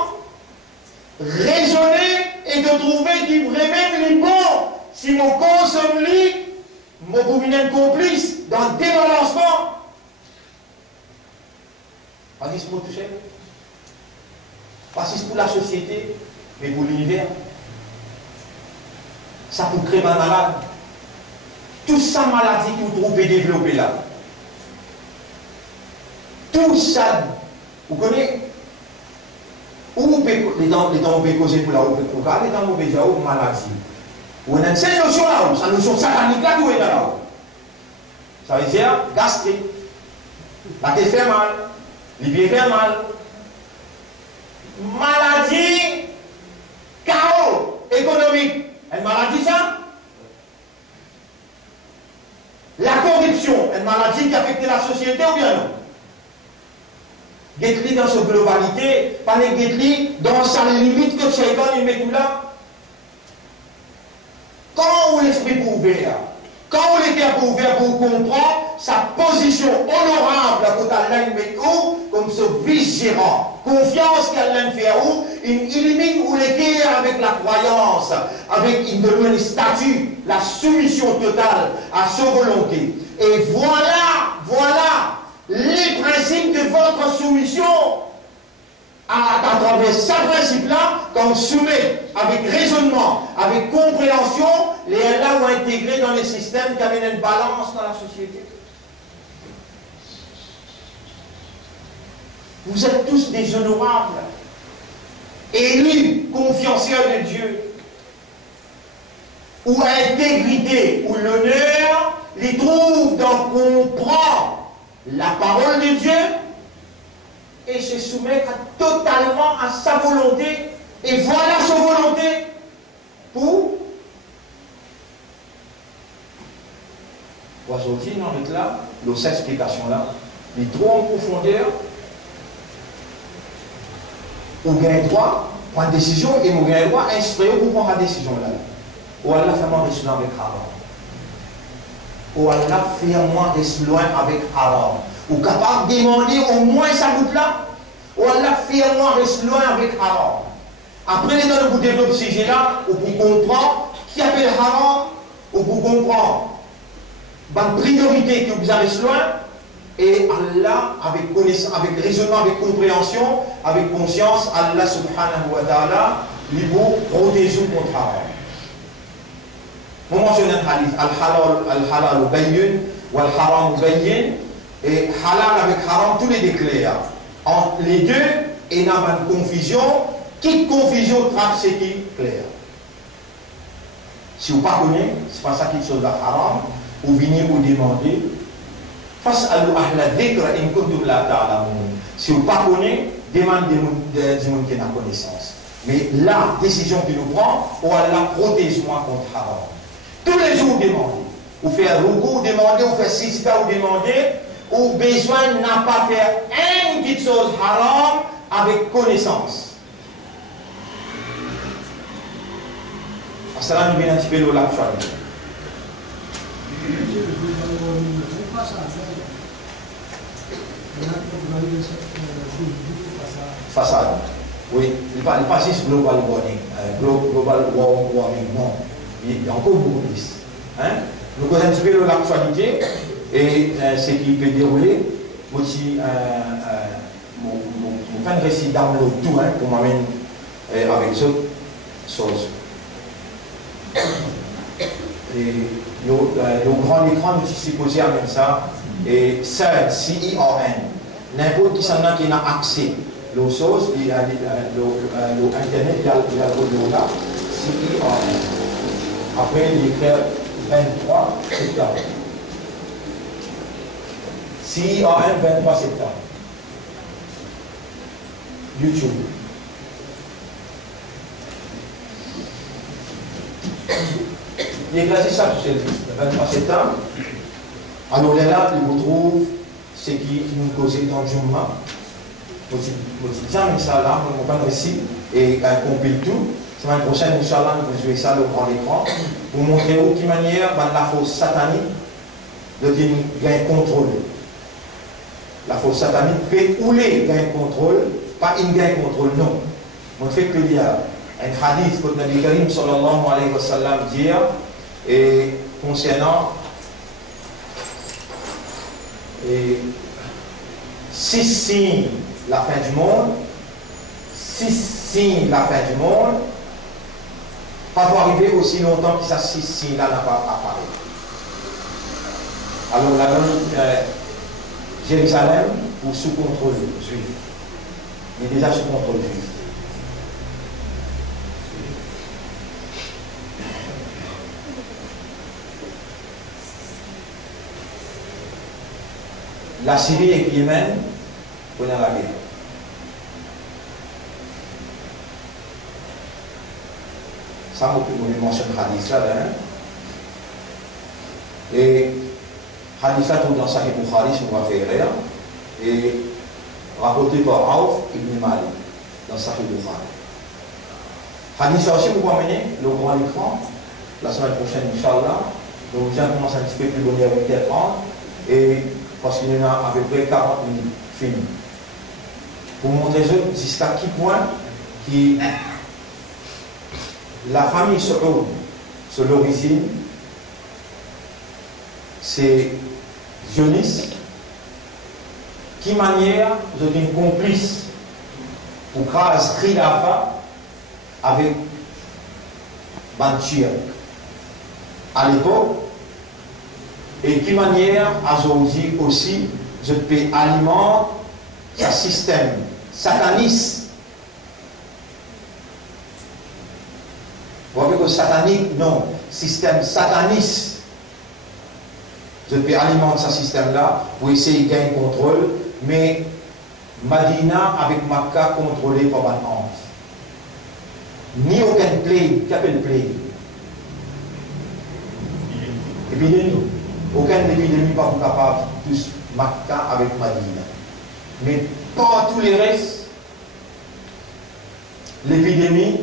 raisonner et de trouver qu'il vraiment est bon. Si mon consomme lui, mon gouverneur complice dans le débalancement. Pas dit pour toucher. Pas si c'est pour la société, mais pour l'univers. Ça peut créer ma malade. Tout ça maladie que vous trouvez développée là. Tout ça, vous connaissez, où les dents vous pouvez causer pour la route, les dents vous pouvez dire maladie. Vous avez cette notion là, cette notion satanique là, vous êtes là. Ça veut dire gastrique. La tête fait mal, les pieds fait mal. Maladie, chaos économique. Une maladie ça? La corruption, une maladie qui affecte la société ou bien non? Get-li dans sa globalité, pas les get-li dans sa limite que Shaitan il met tout là. Quand l'esprit est ouvert, quand l'esprit est ouvert pour comprendre sa position honorable à côté d'Allah, il met où comme ce vice-gérant. Confiance qu'Allah fait où, il élimine ou l'équerre avec la croyance, avec le statut, la soumission totale à sa volonté. Et voilà les principes de votre soumission. À travers ce principe-là, quand on soumet avec raisonnement, avec compréhension, les Allah vont intégrer dans les systèmes qui amènent une balance dans la société. Vous êtes tous des honorables, élus, confianciers de Dieu, où l'intégrité ou l'honneur les trouve dans comprendre la parole de Dieu et se soumettre totalement à sa volonté. Et voilà sa volonté pour aujourd'hui, non, avec là, cette explication-là, les trop en profondeur, on gagne droit, prendre une décision et on gagne droit, instruire pour prendre la décision-là. Ou Allah fait moi rester loin avec haram. Ou Allah fait moi rester loin avec haram. Ou capable de demander au moins ça bout-là. Ou Allah fait moi rester loin avec haram. Après, les gens vous développent ce sujet-là, ou pour comprendre qui appelle haram, ou pour comprendre la priorité que vous avez loin. Et Allah, avec connaissance, avec raisonnement, avec compréhension, avec conscience, Allah subhanahu wa ta'ala, il vous protège contre haram. Vous mentionnez un hadith, al-halal bayyin, ou al-haram bayyin, et halal avec haram, tous les déclare. Entre les deux, il y a une confusion. Qui confusion trappe ce qui est clair. Si vous ne connaissez pas, ce n'est pas ça qui est chose de haram, vous venez vous demander. Si vous ne connaissez pas, demandez des gens qui ont connaissance. Mais la décision qu'il nous prend, ou Allah protège-moi contre haram. Tous les jours, demandez. Ou faire recours, demandez, ou faire sisika, ou demander, ou besoin n'a pas faire une petite chose haram avec connaissance. Assalamu alaikum wa rahmatullahi wa barakatuh. Façade. Oui, il ne pas juste global warming, non. Il y a encore beaucoup plus. Hein? Nous connaissons un petit peu l'actualité et ce qui peut dérouler. Aussi, mon fin de récit download tout hein, pour m'amener avec ce chose. Et le grand écran, je suis supposé amener ça. Et CERN, C-E-R-N, n'importe qui s'en a qui a accès aux choses, il y a l'internet, il y a le là, C-E-R-N. Après, il écrit 23 septembre. C-E-R-N, 23 septembre. YouTube. Il est classé ça sur le 23 septembre. Alors là, il vous trouve ce qui nous causait dans le journal. J'aime ça là, on va ici et compile tout. La semaine prochaine, Inch'Allah, nous allons jouer ça le grand écran pour montrer de quelle manière la force satanique de gain contrôle. La force satanique peut ouler gain contrôle, pas une gain contrôle, non. On fait que il y a un hadith que le Nabi Karim sallallahu alayhi wa sallam dit et concernant et 6 signes la fin du monde, 6 signes la fin du monde, pas pour arriver aussi longtemps que ces 6 signes là n'a pas apparu. Alors là, Jérusalem ou sous contrôle juif. Il est déjà sous contrôle juif. La Syrie et le Yémen, on a la guerre. Ça, on mentionne Hadith là. Et Hadith là, tout dans Sahih Bukhari, si on va faire. Et rapporté par Auf ibn Malik dans Sahih Bukhari. Hadith aussi, vous pouvez amener le grand écran la semaine prochaine, Inch'Allah. Donc, je commence un petit peu plus donner avec 30 et parce qu'il y en a à peu près 40 minutes fini. Pour montrer jusqu'à quel point qui la famille Saoud, sur l'origine, c'est sioniste. Qui manière vous êtes une complice pour craser Khilafa avec Banchir à l'époque, et qui manière aujourd'hui aussi je peux alimenter ce système sataniste. Vous voyez que satanique, non, système sataniste. Je peux alimenter ce système-là pour essayer de gagner contrôle, mais Madina avec Makkah contrôlé par un ange. Ni aucun plague, qu'appelle plague? Épidémie. Aucune épidémie pas capable de tous Makkah avec Madina. Mais pas tous les restes, l'épidémie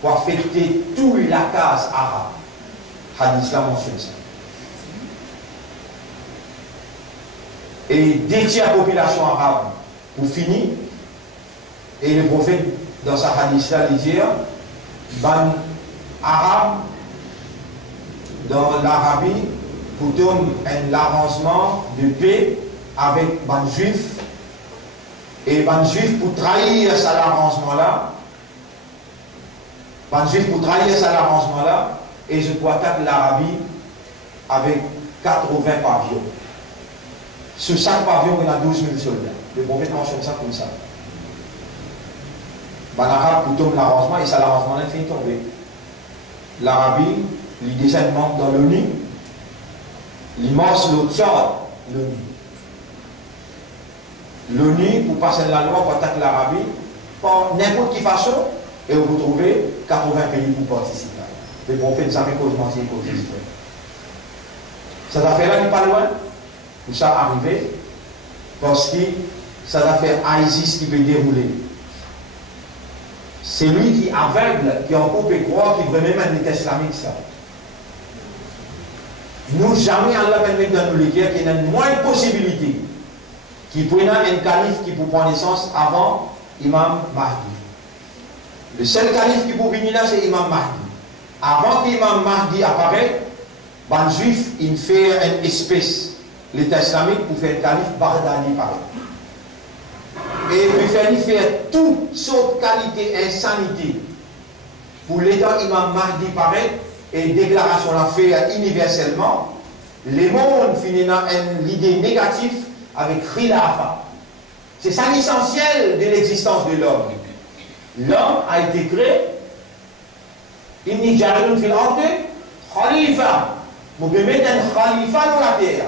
pour affecter toute la case arabe. Hadith la mentionne ça. Et détient la population arabe pour finir. Et le prophète, dans sa hadith là, il dit ban arabe dans l'Arabie pour donner un arrangement de paix avec ban juif. Et ban juif pour trahir cet arrangement-là. Ban juif pour trahir cet arrangement-là. Et je peux attaquer l'Arabie avec 80 pavillons. Sur chaque pavillon, il y a 12 000 soldats. Le prophète mentionne ça comme ça. Ben, l'Arabe pour tomber l'arrangement, et ça l'arrangement est fini tomber. L'Arabie, il descend membre dans l'ONU, il marche le Tchad, l'ONU. L'ONU, pour passer la loi pour attaquer l'Arabie, par n'importe quelle façon, et vous trouvez 80 pays pour participer. Le prophète ne savait cause mentir, cause d'histoire. Cette affaire-là n'est pas loin. Où ça arrivé, parce que ça va faire ISIS qui peut dérouler. C'est lui qui aveugle, qui en coupe et croit, qui veut même un État islamique, ça. Nous, jamais Allah permet dans nous les guerres qu'il y a une moindre possibilité qui prenne un calife qui peut prendre naissance avant Imam Mahdi. Le seul calife qui peut venir là, c'est Imam Mahdi. Avant qu'Imam Mahdi apparaisse, ben juif, il fait une espèce. L'État islamique pour faire calife Baghdadi pareil. Et puis faire toute sorte de qualité, insanité pour l'État Imam Mahdi pareil, et déclaration la fait universellement, les mondes finissent dans l'idée négative avec Khilafa. C'est ça l'essentiel de l'existence de l'homme. L'homme a été créé, Inni ja'alun fil ardi khalifa. Vous pouvez mettre un khalifa dans la terre.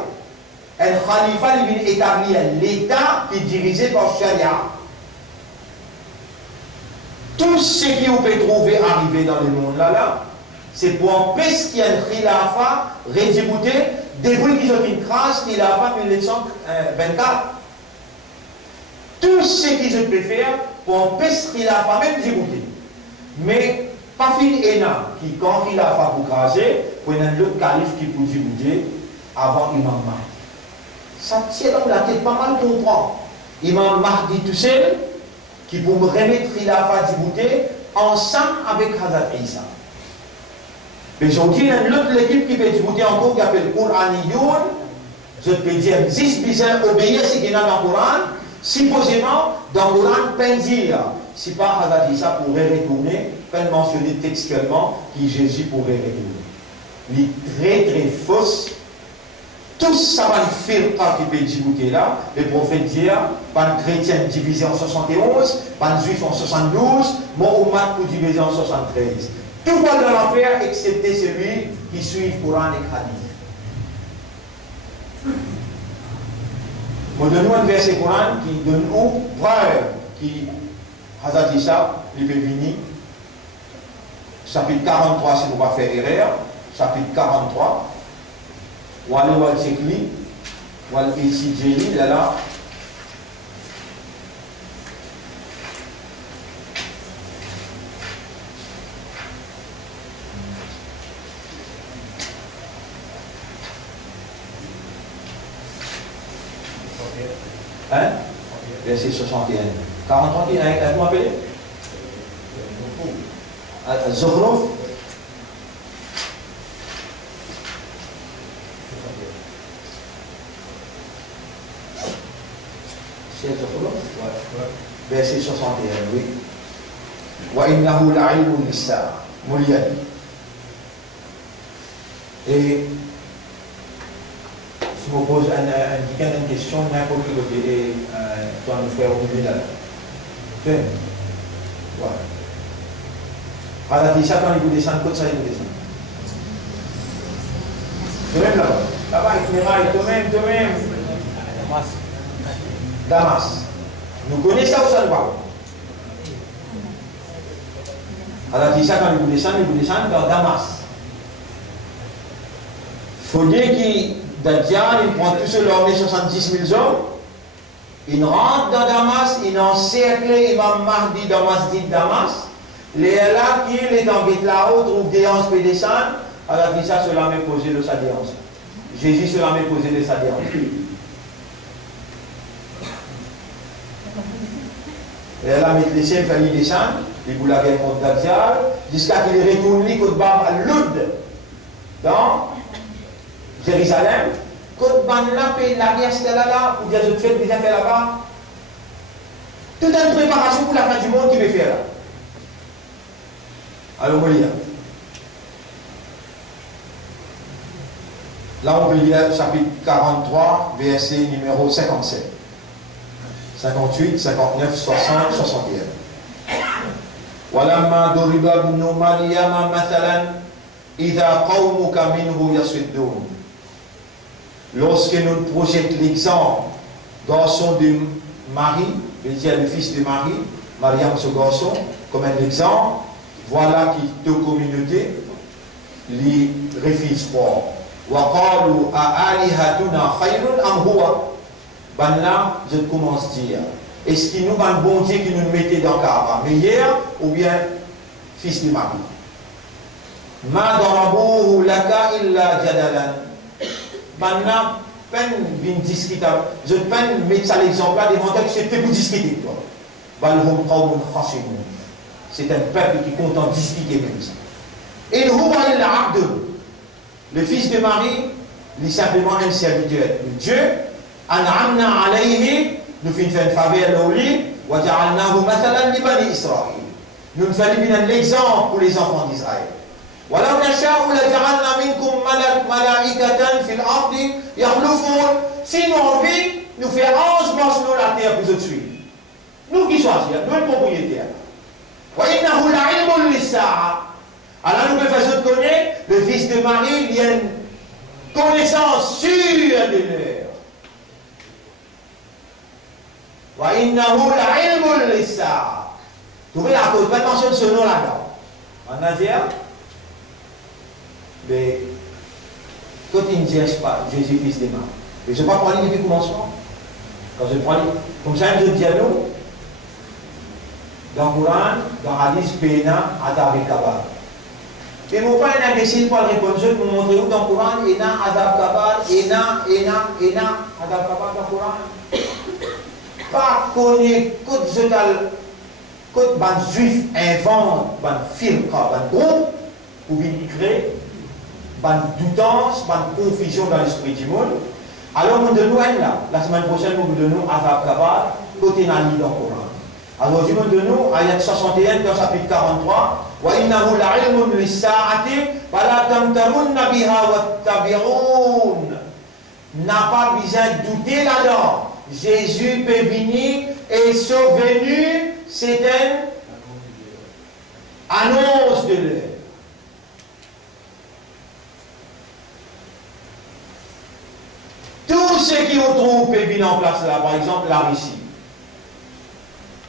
Un khalifa il vient établir l'État qui est dirigé par Sharia. Tout ce qui vous peut trouver arrivé dans le monde là, c'est pour empêcher qu'il y ait un khilafa redibouté depuis qu'ils ont une crasse khilafa 1924. Tout ce qu'ils peuvent faire pour empêcher khilafa même dibouté. Mais pas fini Ena qui quand khilafa pour craser, pour un autre calife qui peut dibouter avant Imam Mahdi. Ça tient dans la tête pas mal comprendre. Imam Mahdi tout seul, qui pour me remettre Khilafa dibouté, ensemble avec Hazrat Isa. Mais aujourd'hui, il y a une autre équipe qui peut dibouter encore, qui appelle Qur'aniyoun. Je peux dire, 10 bisins obéir ce qu'il y a dans le Coran. Supposément, dans le Coran, peine dire, si pas Hazrat Isa pourrait retourner, peine mentionner textuellement que Jésus pourrait retourner. Il est très très fausse. Tout ça va faire qui peut dibouter là, le prophète dit, ban chrétien divisé en 71, ban juif en 72, Mohammed pour diviser en 73. Tout va dans l'affaire excepté celui qui suit le Coran et le Hadith. Je donne un verset Coran qui donne où preuve qui Hazrat Isa, il peut venir. Chapitre 43, si vous ne pas faire erreur, chapitre 43. Wale wal chekli, wal ici là là. Hein? Verset 61. 43 qui est comment appelé? Zokhruf. C'est Zokhruf? Verset 61, oui. Wa innahu la'ilmun lis-sa'a. Mouliani. Et je me pose une question, n'importe qui doit nous faire oublier là. Voilà. Alors, dis ça quand il vous descend, côté ça, il vous descend. Toi-même là-bas. Là-bas, il te met, toi-même. Damas. Nous connaissons ça ou ça ne va pas? Alors, dis ça quand il vous descend dans Damas. Il faut dire qu'il prend tout seul l'armée 70 000 hommes. Il rentre dans Damas, il encercle Imam Mahdi dans Masjid Damas. Les là qui est en bête là-haut, trouve des hanches et des sangs. Alors, dit ça, cela m'est posé de sa déhanche. Jésus, cela m'est posé de sa déhanche. Et là, il laissé faire les descendre, il vous la guerre contre Dajjal, jusqu'à qu'il retourne côte barre à Lud, dans Jérusalem. Côte barre là, la guerre c'était là, ou bien je fais déjà fait là-bas. Toute une préparation pour la fin du monde qui veut faire là. Alors, on va lire. Là, on peut lire chapitre 43, verset numéro 57. 58, 59, 60, 61. وَلَمَّا ضُرِبَ ابْنُ مَرْيَمَ مَثَلًا إِذَا قَوْمُكَ مِنْهُ يَصُدُّونَ. Lorsque nous projetons l'exemple, garçon de Marie, c'est-à-dire le fils de Marie, Mariam ce garçon, comme un exemple, voilà qui deux communautés les refusent pas. وَقَالُوا أَآلِهَتُنَا خَيْرٌ أَمْ هُوَ. Ben là, je commence à dire, est-ce qu'il nous va un bon Dieu qui nous mettait dans le Kaaba, meilleur ou bien fils de Marie? Ma darabuhu laka illa jadalan. Ben là, peine vient discuter, je peine mettre ça l'exemple là, demander que c'était pour discuter. Balhum qawmun khashimun. C'est un peuple qui est content de discuter comme ça. Et le fils de Marie, il est simplement un serviteur de Dieu. An'amna alayhi, nous faisons une faveur au lit, wa ja'alnahu mathalan li bani Israël. Nous faisons bien l'exemple pour les enfants d'Israël. Wa law nasha'u la ja'alna minkum malaikatan fil ardi yakhlufun. Si nous avons envie, nous faisons 11 morceaux sur la terre pour nous suivre. Nous qui choisissons, nous les propriétaires. Wa innahu la'ilmun lis-sa'a. Alors nous faisons connaître, le fils de Marie, il y a une connaissance sûre de l'heure. Wa innahu la'ilmun lis-sa'a. Vous trouvez la cause, faites attention de ce nom là-dedans. En Asia, mais quand il ne cherche pas Jésus fils de Marie, mais je ne vais pas prendre depuis le commencement. Quand je prends, comme ça, je dis à nous, dans le Coran, dans Hadith, Pena, Adab et Kabar. Et mon père est imbécile pour répondre, je vais vous montrer où dans le Coran, Ena, Adab, Kabar, Ena, Adab, Kabar dans le Coran. Pas connaître, quand les juifs inventent, les firqa, les groupes, pour venir créer, les doutances, les confusions dans l'esprit du monde. Alors, nous de nous, là, la semaine prochaine, nous de nous, Adab, Kabar, côté Nani dans le Coran. Alors, je de nous, ayat 61, dans chapitre 43, وَإِنَّهُ لَعِلْمٌ لِلسَّاعَةِ فَلَا تَمْتَرُنَّ بِهَا وَاتَّبِعُونَ. N'a pas besoin de douter là-dedans. Jésus peut venir et survenu, c'est une annonce de l'heure. Tout ce qui nous trouve peut venir en place là, par exemple la Russie,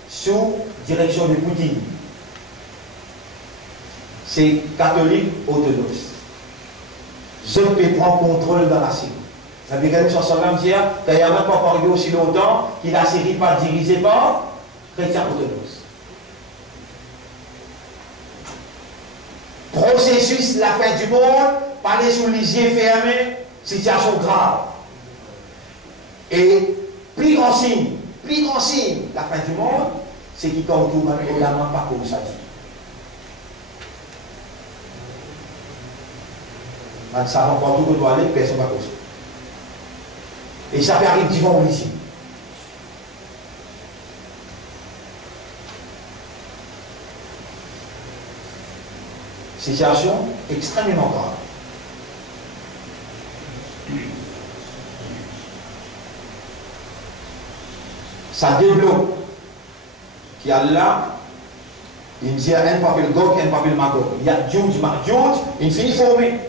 sous direction de Poutine. C'est catholique orthodoxe. Je peux prendre contrôle dans la Syrie. Ça veut dire que nous dire qu'il n'y a même pas parlé aussi longtemps que la Syrie n'est pas dirigée par chrétiens orthodoxes. Processus, la fin du monde, parler sous les yeux fermés, situation grave. Et plus grand signe, plus grand signe, la fin du monde, c'est qui compte tout le la main pas comme ça dit. Ça va pas tout doit aller, personne ne va causer. Et ça peut arriver devant ici. Situation extrêmement grave. Ça développe qui a là, il dit un papel Gog, un papel Magog. Il y a Jude, il finit formé.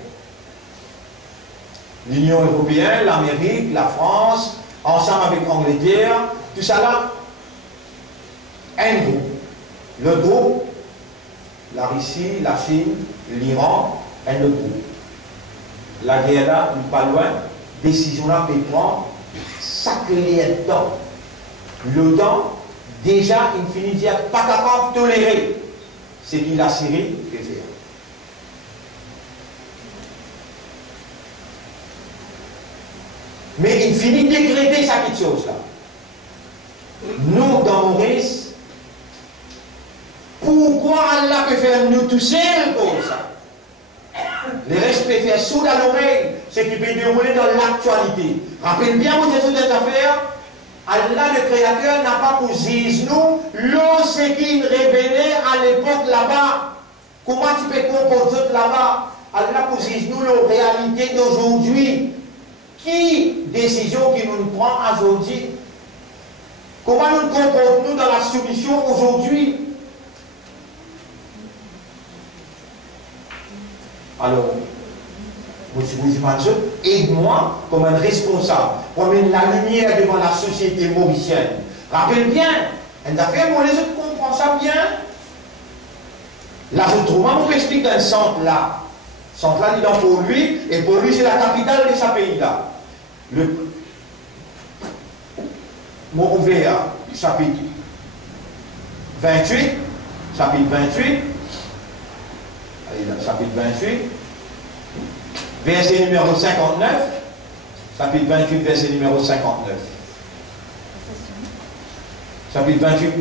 L'Union européenne, l'Amérique, la France, ensemble avec l'Angleterre, tout ça là, un groupe. Le groupe, la Russie, la Chine, l'Iran, un autre groupe. La guerre là, pas loin, décision là peut prendre sacré temps. L'OTAN, déjà, il finit de dire pas capable de tolérer ce qu'il la Syrie peut faire. Mais il finit de décréter ça quelque chose là. Nous, dans Maurice, pourquoi Allah peut faire nous tous seuls comme ça? Les restes peut faire sous l'oreille ce qui peut dérouler dans l'actualité. Rappelez bien vos études d'affaires. Allah le Créateur n'a pas pour nous ce qu'il révélait à l'époque là-bas. Comment tu peux composer là-bas? Allah pour nous la réalité d'aujourd'hui. Qui décision qui nous prend aujourd'hui? Comment nous comportons dans la soumission aujourd'hui? Alors, vous imaginez, aide-moi comme un responsable pour mettre la lumière devant la société mauricienne. Rappelle bien, un affaire, moi les autres comprennent ça bien. Là, je trouve, moi, on explique un centre là. Centre là, il est pour lui, et pour lui, c'est la capitale de ce pays-là. Le mot ouvert, chapitre 28, chapitre 28, allez là, chapitre 28, verset numéro 59, chapitre 28, verset numéro 59. Chapitre 28.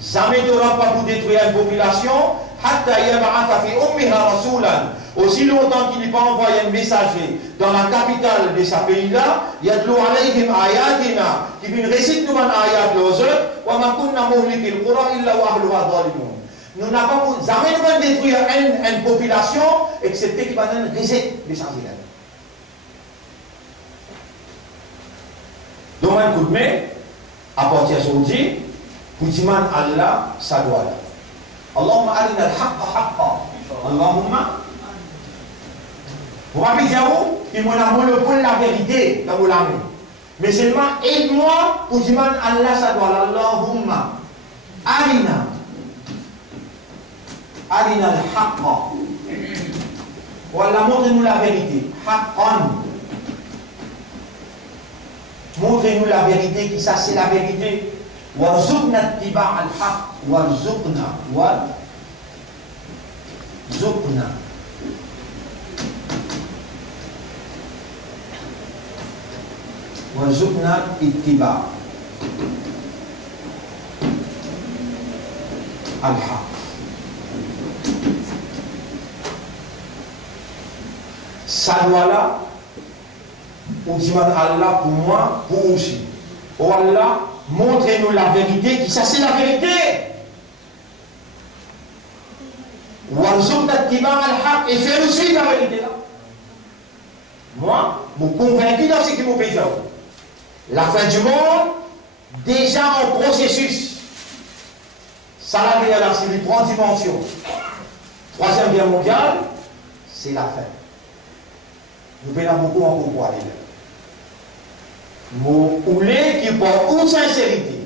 Jamais tu n'auras pas pour détruire une population, aussi longtemps qu'il n'est pas envoyé un messager dans la capitale de ce pays-là, il y a de l'eau alayhim ayatina, qui vient réciter nous un ayat aux autres, nous n'avons jamais détruire une population, excepté qu'il va donner un récit de changer. Donc un coup de main, à partir d'aujourd'hui, pour dire Allah, ça doit aller. Allahumma arina al-haqqa haqqa. Allahumma. Vous rappelez dire il m'a le monopole la vérité dans vos langues. Mais seulement aide-moi pour dire Allah, ça doit aller. Allahumma arina. Arina al-haqqa. Voilà, montrez-nous la vérité. Haqqan. Montrez-nous la vérité, qui ça c'est la vérité. Warzuqna ittiba' al-haqq. Warzuqna. Warzuqna. Warzuqna ittiba' al-haqq. Ça doit là, on dit Allah pour moi, pour aussi. Oh Allah, montrez-nous la vérité, qui ça c'est la vérité. Et faire aussi la vérité là. Moi, je suis convaincu dans ce qui me fait. La fin du monde, déjà en processus. Ça la guerre là, c'est une grande dimension. Troisième guerre mondiale, c'est la fin. Nous payons beaucoup en pour aller là. Nous voulons qui par une sincérité,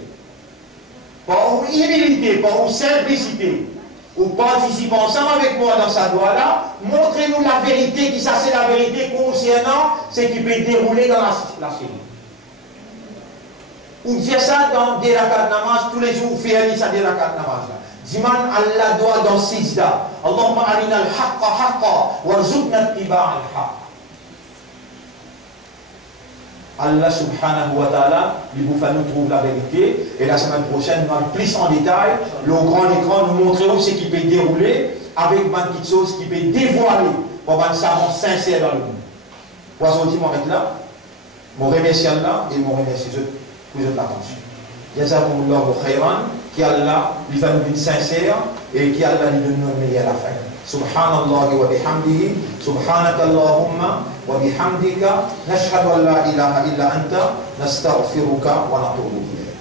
par une humilité, par une simplicité, ou participent ensemble avec moi dans sa doigt là, montrez-nous la vérité, qui ça c'est la vérité concernant ce qui peut dérouler dans la série. Ou dire ça dans des rakat namaz, tous les jours, faire ça des rakat namaz là. Diman Allah doit dans sijda. Allahumma arina al-haqqa haqqa, warzuqna ittiba' al-haqq. Allah subhanahu wa ta'ala, il vous fait nous trouver la vérité. Et la semaine prochaine, nous allons plus en détail, le grand écran nous montrer ce qui peut dérouler avec une petite chose qui peut dévoiler pour un savant sincère dans le monde. Pour aujourd'hui, je m'arrête là. Je remercie Allah et je remercie pour votre attention. Jazakumullahu khairan, qui Allah lui fait une sincère et qui Allah lui donne une meilleure affaire. Subhanallah wa bihamdihi, subhanaka Allahumma wa bihamdika, nashhadu an la ilaha illa anta, nastaghfiruka wa natubu ilayk.